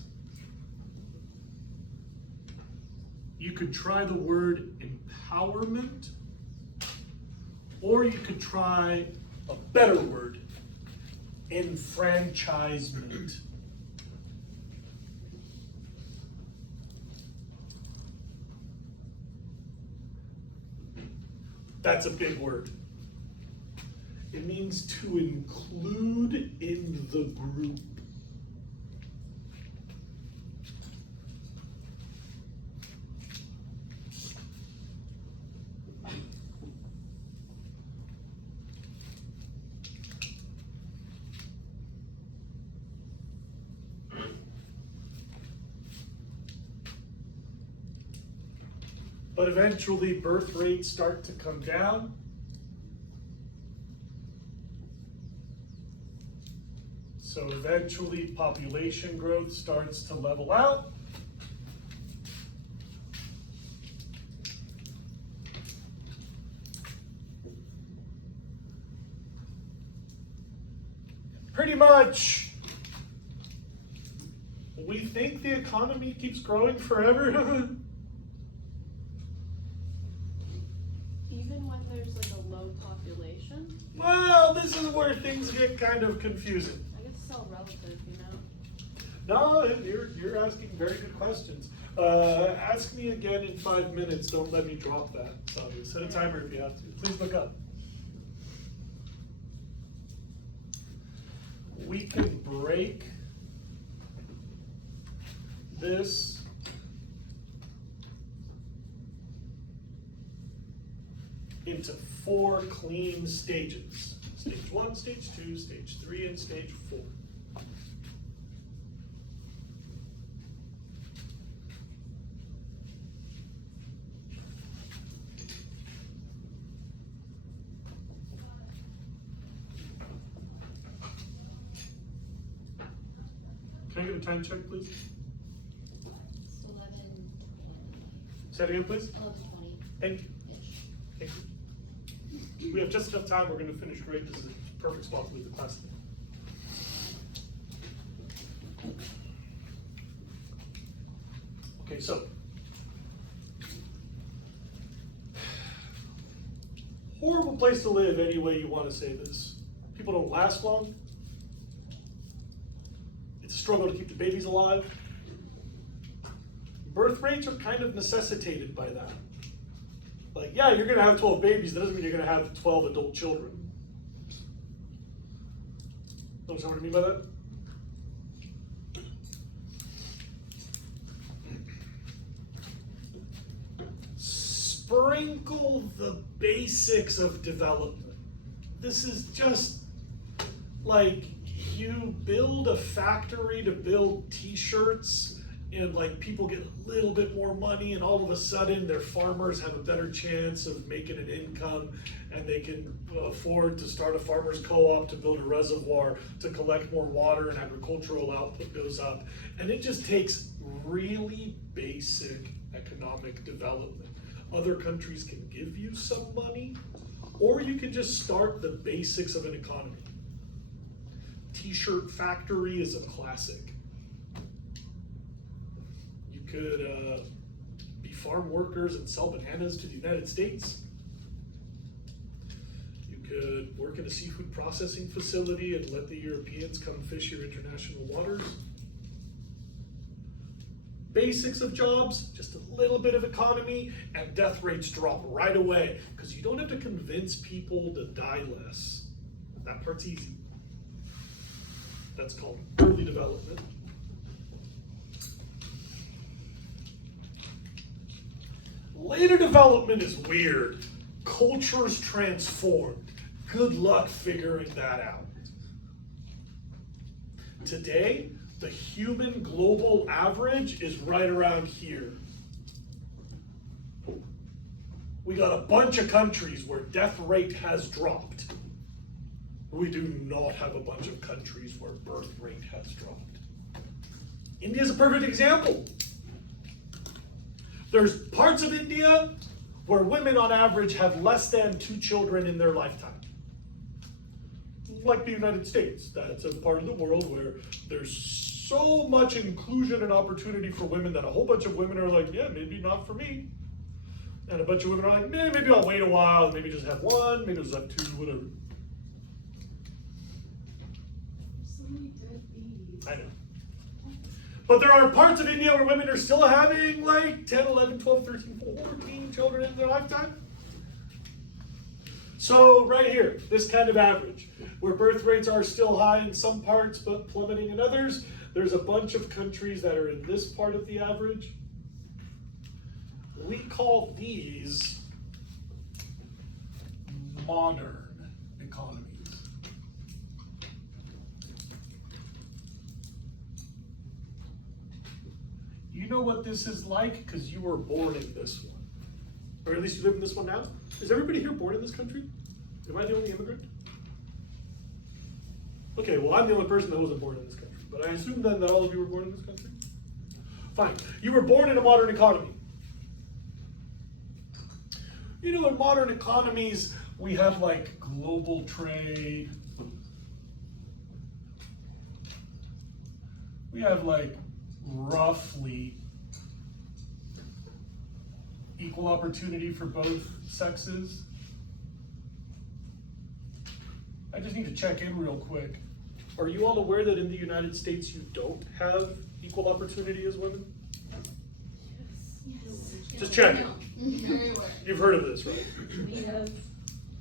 You could try the word empowerment, or you could try a better word, enfranchisement. That's a big word. It means to include in the group. But eventually birth rates start to come down. So eventually population growth starts to level out. Pretty much, we think the economy keeps growing forever. Even when there's like a low population, Well, this is where things get kind of confusing. I guess it's all relative, you know? No, you're asking very good questions. Ask me again in 5 minutes. Don't let me drop that. So set a timer if you have to. Please look up. We could break this into 4 clean stages. Stage 1, stage 2, stage 3, and stage 4. Can I get a time check, please? It's 11:20. Say it again, please. 11:20 Thank you. ish. Thank you. We have just enough time. We're going to finish great. This is a perfect spot to leave the class. Okay, so horrible place to live any way you want to say this. People don't last long. It's a struggle to keep the babies alive. Birth rates are kind of necessitated by that. Like, yeah, you're gonna have 12 babies, that doesn't mean you're gonna have 12 adult children. Understand what I mean by that? Sprinkle the basics of development. This is just like you build a factory to build t-shirts and like people get a little bit more money, and all of a sudden their farmers have a better chance of making an income, and they can afford to start a farmers co-op to build a reservoir to collect more water, and agricultural output goes up. And it just takes really basic economic development. Other countries can give you some money, or you can just start the basics of an economy. T-shirt factory is a classic. You could be farm workers and sell bananas to the United States. You could work in a seafood processing facility and let the Europeans come fish your international waters. Basics of jobs, just a little bit of economy, and death rates drop right away, because you don't have to convince people to die less. That part's easy. That's called early development. Later development is weird. Cultures transformed. Good luck figuring that out. Today, the human global average is right around here. We got a bunch of countries where death rate has dropped. We do not have a bunch of countries where birth rate has dropped. India is a perfect example. There's parts of India where women on average have less than 2 children in their lifetime. Like the United States, that's a part of the world where there's so much inclusion and opportunity for women that a whole bunch of women are like, yeah, maybe not for me. And a bunch of women are like, maybe I'll wait a while, maybe just have 1, maybe just have 2, whatever. So many dead babies. I know. But there are parts of India where women are still having like 10, 11, 12, 13, 14 children in their lifetime. So right here, this kind of average, where birth rates are still high in some parts but plummeting in others, there's a bunch of countries that are in this part of the average. We call these modern economies. You know what this is like because you were born in this one. Or at least you live in this one now. Is everybody here born in this country? Am I the only immigrant? Okay, well, I'm the only person that wasn't born in this country. But I assume then that all of you were born in this country? Fine. You were born in a modern economy. You know, in modern economies, we have like global trade. We have like roughly equal opportunity for both sexes. I just need to check in real quick. Are you all aware that in the United States you don't have equal opportunity as women? Yes. Just checking. Very aware. You've heard of this, right? We have,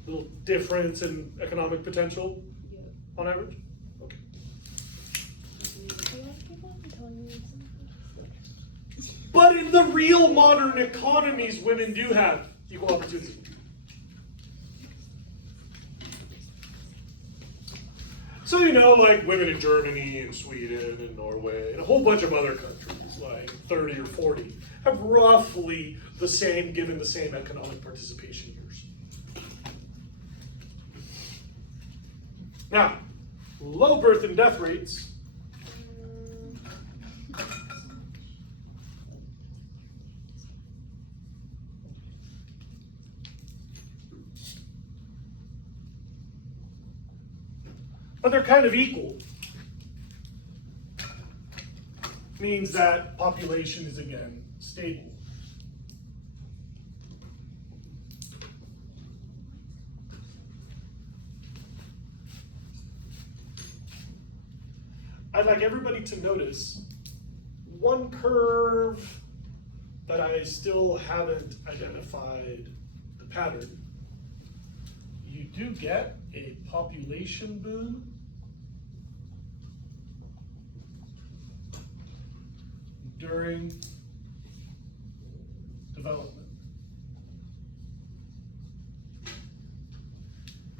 Little difference in economic potential on average? Okay. But in the real modern economies, women do have equal opportunity. So, you know, like women in Germany and Sweden and Norway and a whole bunch of other countries, like 30 or 40, have roughly the same, given the same economic participation years. Now, low birth and death rates but they're kind of equal. Means that population is again stable. I'd like everybody to notice one curve that I still haven't identified the pattern. You do get a population boom during development.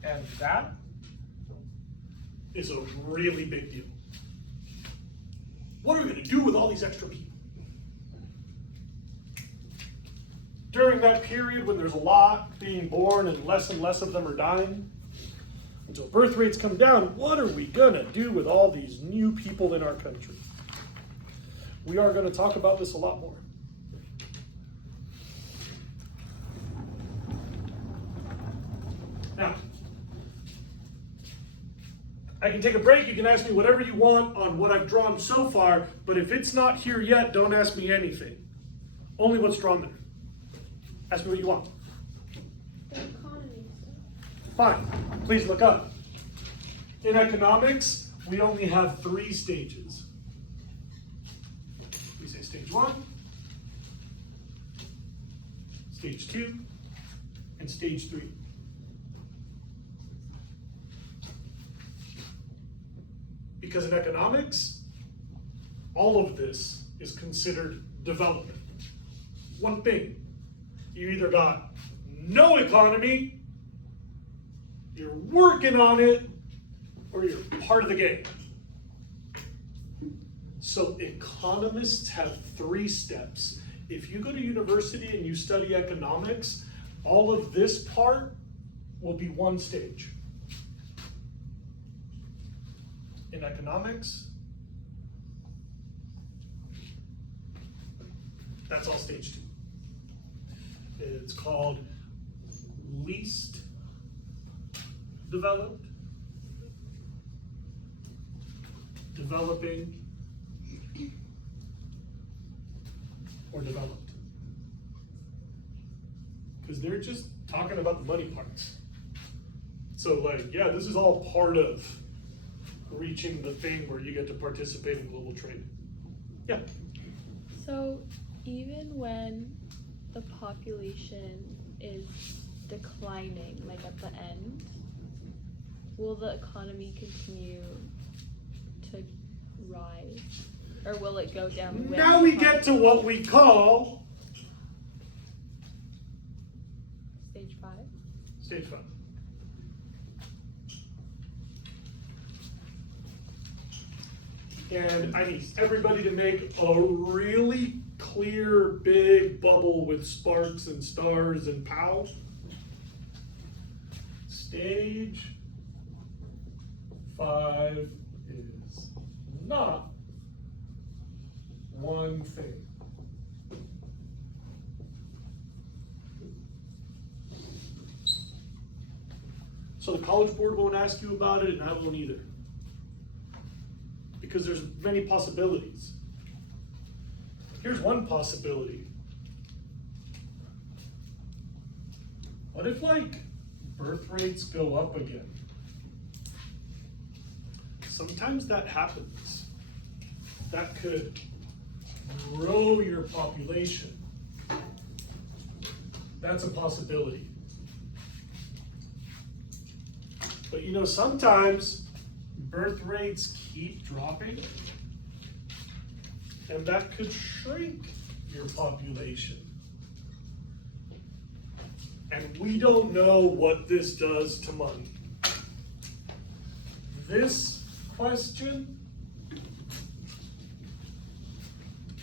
And that is a really big deal. What are we going to do with all these extra people? during that period when there's a lot being born and less of them are dying, until birth rates come down, what are we gonna do with all these new people in our country? We are gonna talk about this a lot more. Now, I can take a break, you can ask me whatever you want on what I've drawn so far, but if it's not here yet, don't ask me anything. Only what's drawn there. Ask me what you want. The economy stuff. Fine, please look up. In economics, we only have 3 stages. We say stage 1, stage 2, and stage 3. Because in economics, all of this is considered development. One thing, you either got no economy, you're working on it, or you're part of the game. So economists have 3 steps. If you go to university and you study economics, all of this part will be 1 stage. In economics, that's all stage 2. It's called least developed, developing, or developed. Because they're just talking about the money parts. So like, yeah, this is all part of reaching the thing where you get to participate in global trade. Yeah. So even when the population is declining, like at the end, will the economy continue to rise? Or will it go down with Now we get to what we call stage 5? stage 5. And I need everybody to make a really clear, big bubble with sparks and stars and pow. Stage 5 is not one thing. So the College Board won't ask you about it, and I won't either. Because there's many possibilities. Here's one possibility. What if, like, birth rates go up again? Sometimes that happens. That could grow your population. That's a possibility. But you know, sometimes birth rates keep dropping, and that could shrink your population. And we don't know what this does to money. This question,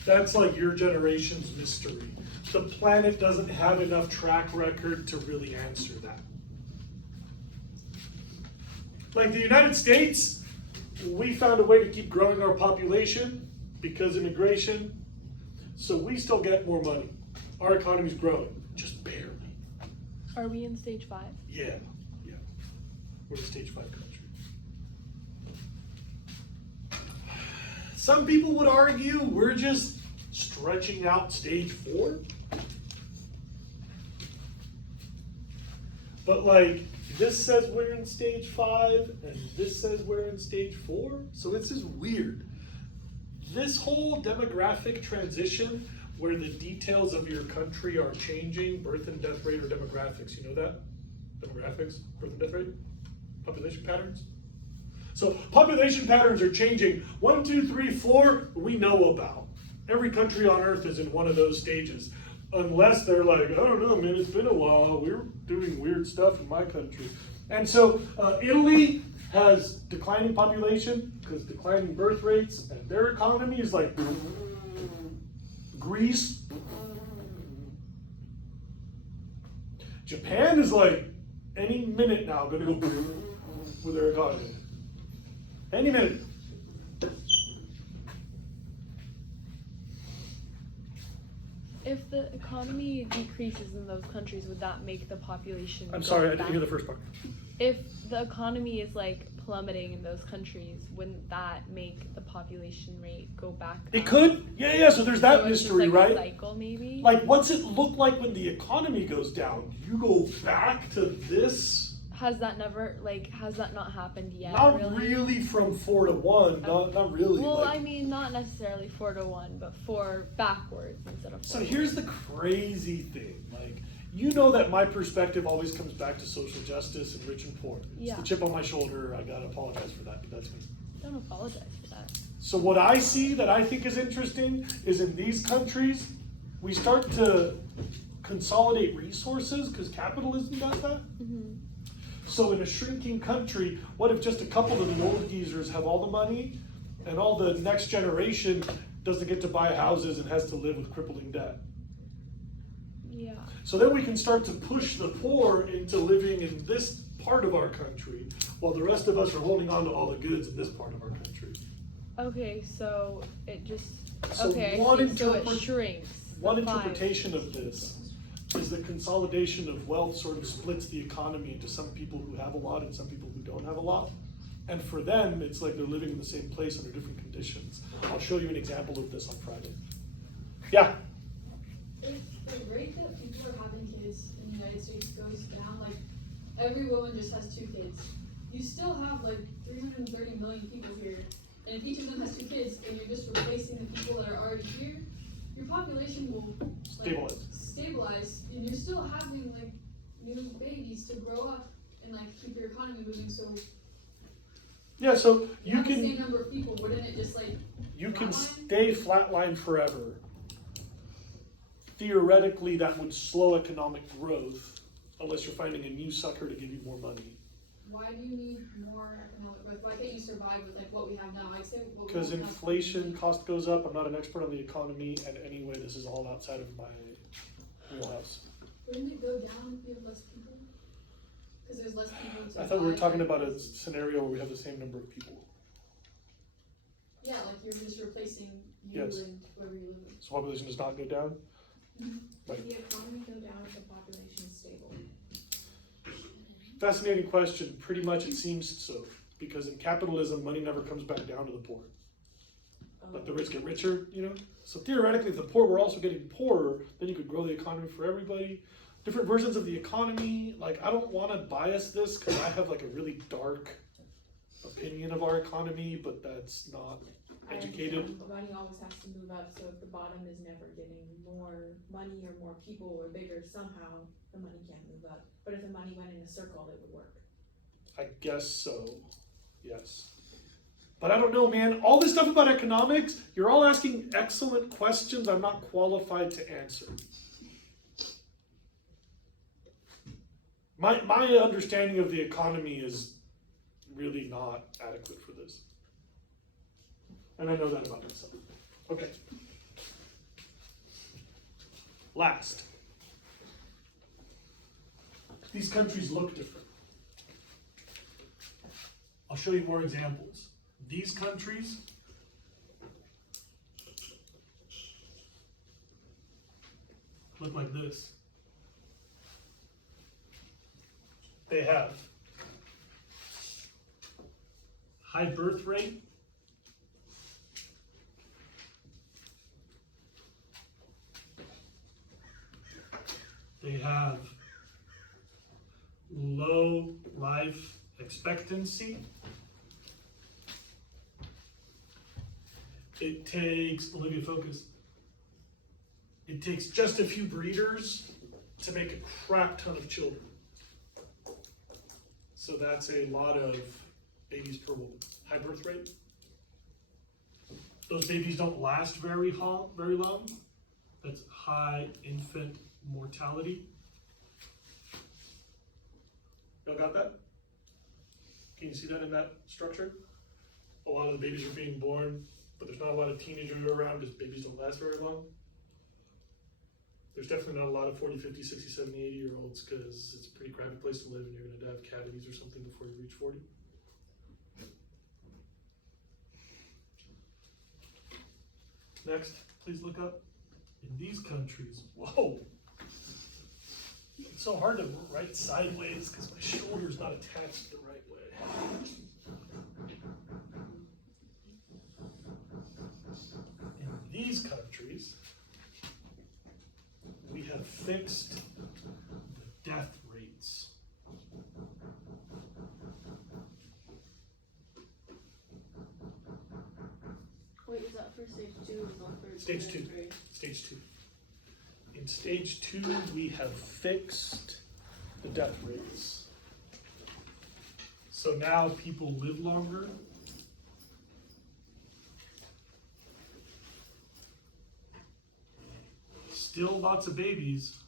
that's like your generation's mystery. The planet doesn't have enough track record to really answer that. Like the United States, we found a way to keep growing our population because immigration, so we still get more money. Our economy's growing, just barely. Are we in stage 5? Yeah. We're a stage 5 country. Some people would argue we're just stretching out stage 4. But like, this says we're in stage 5, and this says we're in stage 4. So this is weird. This whole demographic transition where the details of your country are changing, birth and death rate or demographics, you know that? Demographics, birth and death rate, population patterns. So population patterns are changing. 1, 2, 3, 4, we know about. Every country on earth is in one of those stages. Unless they're like, I don't know, man, it's been a while. We're doing weird stuff in my country. And so Italy has declining population because declining birth rates, and their economy is like Greece. Japan is like any minute now gonna go with their economy. Any minute. If the economy decreases in those countries, would that make the population I'm go sorry, I didn't back? hear the first part. If the economy is like plummeting in those countries, wouldn't that make the population rate go back It up? could, yeah. So there's that So it's just mystery, like a right? cycle, maybe. Like, what's it look like when the economy goes down? You go back to this. Has that not happened yet? Not really from 4 to 1. Not really. Well, like- I mean, not necessarily 4 to 1, but 4 backwards instead of 4. So here's the crazy thing, like, you know that my perspective always comes back to social justice and rich and poor. It's Yeah. the chip on my shoulder, I gotta apologize for that, but that's me. Don't apologize for that. So what I see that I think is interesting is in these countries, we start to consolidate resources, because capitalism does that. Mm-hmm. So in a shrinking country, what if just a couple of the old geezers have all the money, and all the next generation doesn't get to buy houses and has to live with crippling debt? Yeah. So then we can start to push the poor into living in this part of our country, while the rest of us are holding on to all the goods in this part of our country. Okay, so it just So okay. I one see. So it interpret- shrinks. One the pie. interpretation of this is the consolidation of wealth sort of splits the economy into some people who have a lot and some people who don't have a lot. And for them, it's like they're living in the same place under different conditions. I'll show you an example of this on Friday. Yeah, If the rate that people are having kids in the United States goes down, like every woman just has 2 kids, you still have like 330 million people here. And if each of them has 2 kids and you're just replacing the people that are already here, your population will like, stabilize, and you're still having like new babies to grow up and like keep your economy moving. So yeah, so you have the same can, number of people, wouldn't it just like you can flatline? stay flatline forever. Theoretically, that would slow economic growth unless you're finding a new sucker to give you more money. Why do you need more economic growth? Why can't you survive with like what we have now? I'd say what we Because have now- inflation, cost goes up. I'm not an expert on the economy, and anyway, this is all outside of my wheelhouse. Wouldn't it go down if you have less people? Because there's less people to. I thought we were buy talking and- about a scenario where we have the same number of people. Yeah, like you're just replacing you Yes. and whoever you live with. So population does not go down. Does the economy go down if the population is stable? Fascinating question. Pretty much it seems so. Because in capitalism, money never comes back down to the poor. Like the rich get richer, you know? So theoretically, if the poor were also getting poorer, then you could grow the economy for everybody. Different versions of the economy. Like, I don't want to bias this because I have like a really dark opinion of our economy, but that's not educated. Money always has to move up, so if the bottom is never getting more money or more people or bigger, somehow the money can't move up. But if the money went in a circle, it would work. I guess so, yes. But I don't know, man. All this stuff about economics, you're all asking excellent questions I'm not qualified to answer. My understanding of the economy is really not adequate for this. And I know that about myself. Okay. Last. These countries look different. I'll show you more examples. These countries look like this. They have high birth rate, they have low life expectancy. It takes, Olivia, focus. It takes just a few breeders to make a crap ton of children. So that's a lot of babies per woman. High birth rate. Those babies don't last very long. That's high infant mortality. Y'all got that? Can you see that in that structure? A lot of the babies are being born, but there's not a lot of teenagers around because babies don't last very long. There's definitely not a lot of 40, 50, 60, 70, 80-year-olds because it's a pretty crappy place to live and you're going to have cavities or something before you reach 40. Next, please look up. In these countries, whoa! It's so hard to write sideways because my shoulder's not attached the right way. In these countries, we have fixed the death rates. Wait, is that for stage 2 or not for Stage 2. three? Stage 2. In stage 2, we have fixed the death rates. So now people live longer. Still lots of babies.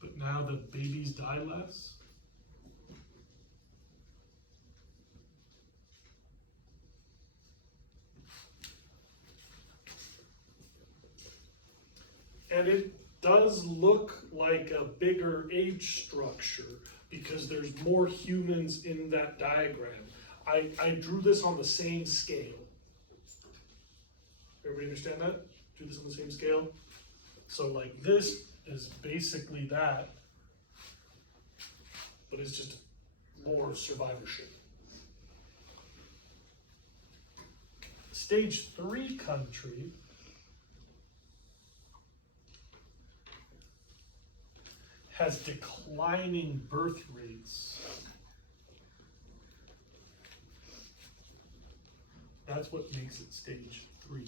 But now the babies die less. And it does look like a bigger age structure because there's more humans in that diagram. I drew this on the same scale. Everybody understand that? Drew this on the same scale? So like this is basically that, but it's just more survivorship. Stage 3 country has declining birth rates. That's what makes it stage 3.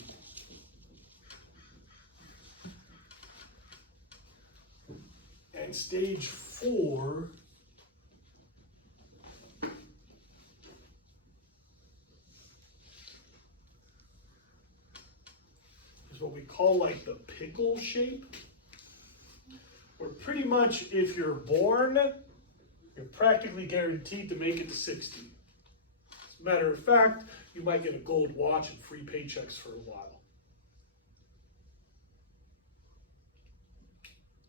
And stage 4 is what we call like the pickle shape. Where pretty much if you're born, you're practically guaranteed to make it to 60. As a matter of fact, you might get a gold watch and free paychecks for a while.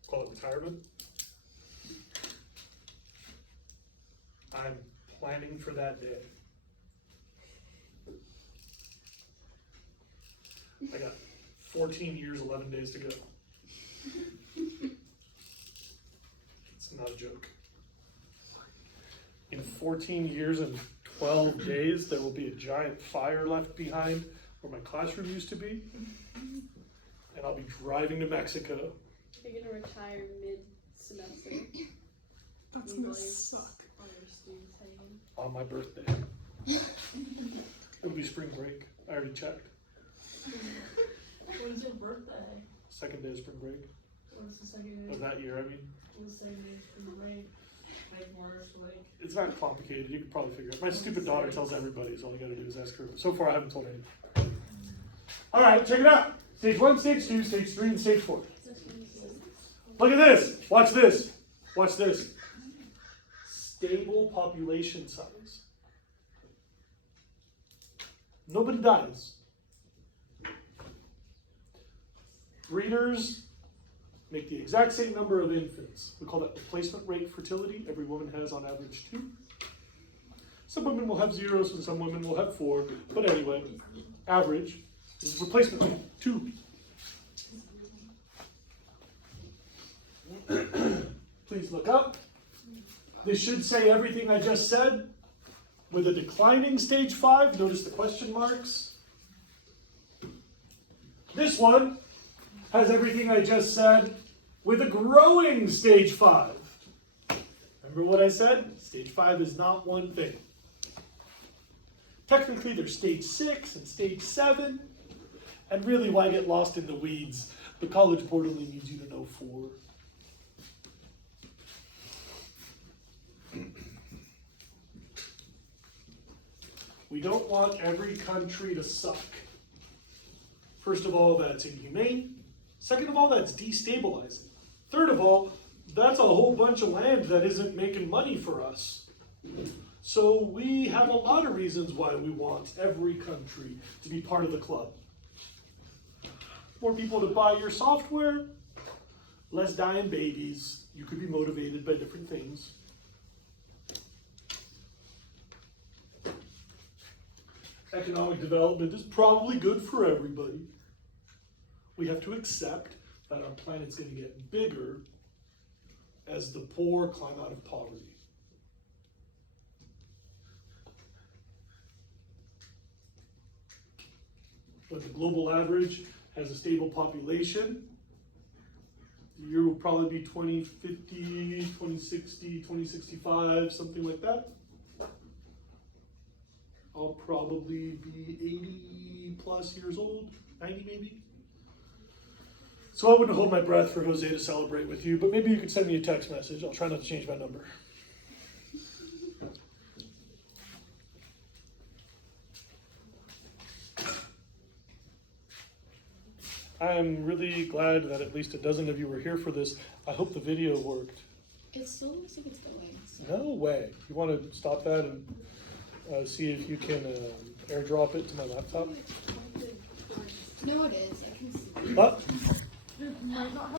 Call it retirement. I'm planning for that day. I got 14 years, 11 days to go. It's not a joke. In 14 years and 12 days, there will be a giant fire left behind where my classroom used to be. And I'll be driving to Mexico. You're gonna retire mid-semester. That's Leave gonna all your- suck. All your students hanging. On my birthday. It'll be spring break. I already checked. When's your birthday? Second day of spring break When's the second day? of that year, I mean. When's the second day of spring break? Like Morris, like. It's not complicated. You can probably figure it out. My stupid daughter tells everybody, so all you gotta do is ask her. So far, I haven't told anyone. All right, check it out. Stage 1, stage 2, stage 3, and stage 4. Look at this. Watch this. Watch this. Stable population size. Nobody dies. Breeders make the exact same number of infants. We call that replacement rate fertility. Every woman has on average 2. Some women will have 0, and some women will have 4. But anyway, average is replacement rate, 2. Please look up. This should say everything I just said. With a declining stage 5, notice the question marks. This one has everything I just said with a growing stage 5. Remember what I said? Stage 5 is not one thing. Technically, there's stage 6 and stage 7. And really, why get lost in the weeds? The College Board only needs you to know 4. We don't want every country to suck. First of all, that's inhumane. Second of all, that's destabilizing. Third of all, that's a whole bunch of land that isn't making money for us. So So we have a lot of reasons why we want every country to be part of the club. More people to buy your software, less dying babies. You could be motivated by different things. Economic development is probably good for everybody. We have to accept that our planet's going to get bigger as the poor climb out of poverty. But the global average has a stable population. The year will probably be 2050, 2060, 2065, something like that. I'll probably be 80 plus years old, 90 maybe. So I wouldn't hold my breath for Jose to celebrate with you, but maybe you could send me a text message. I'll try not to change my number. I'm really glad that at least a dozen of you were here for this. I hope the video worked. It still looks like it's going. So. No way. You want to stop that and see if you can airdrop it to my laptop? No, it is. I can see. What? Might not have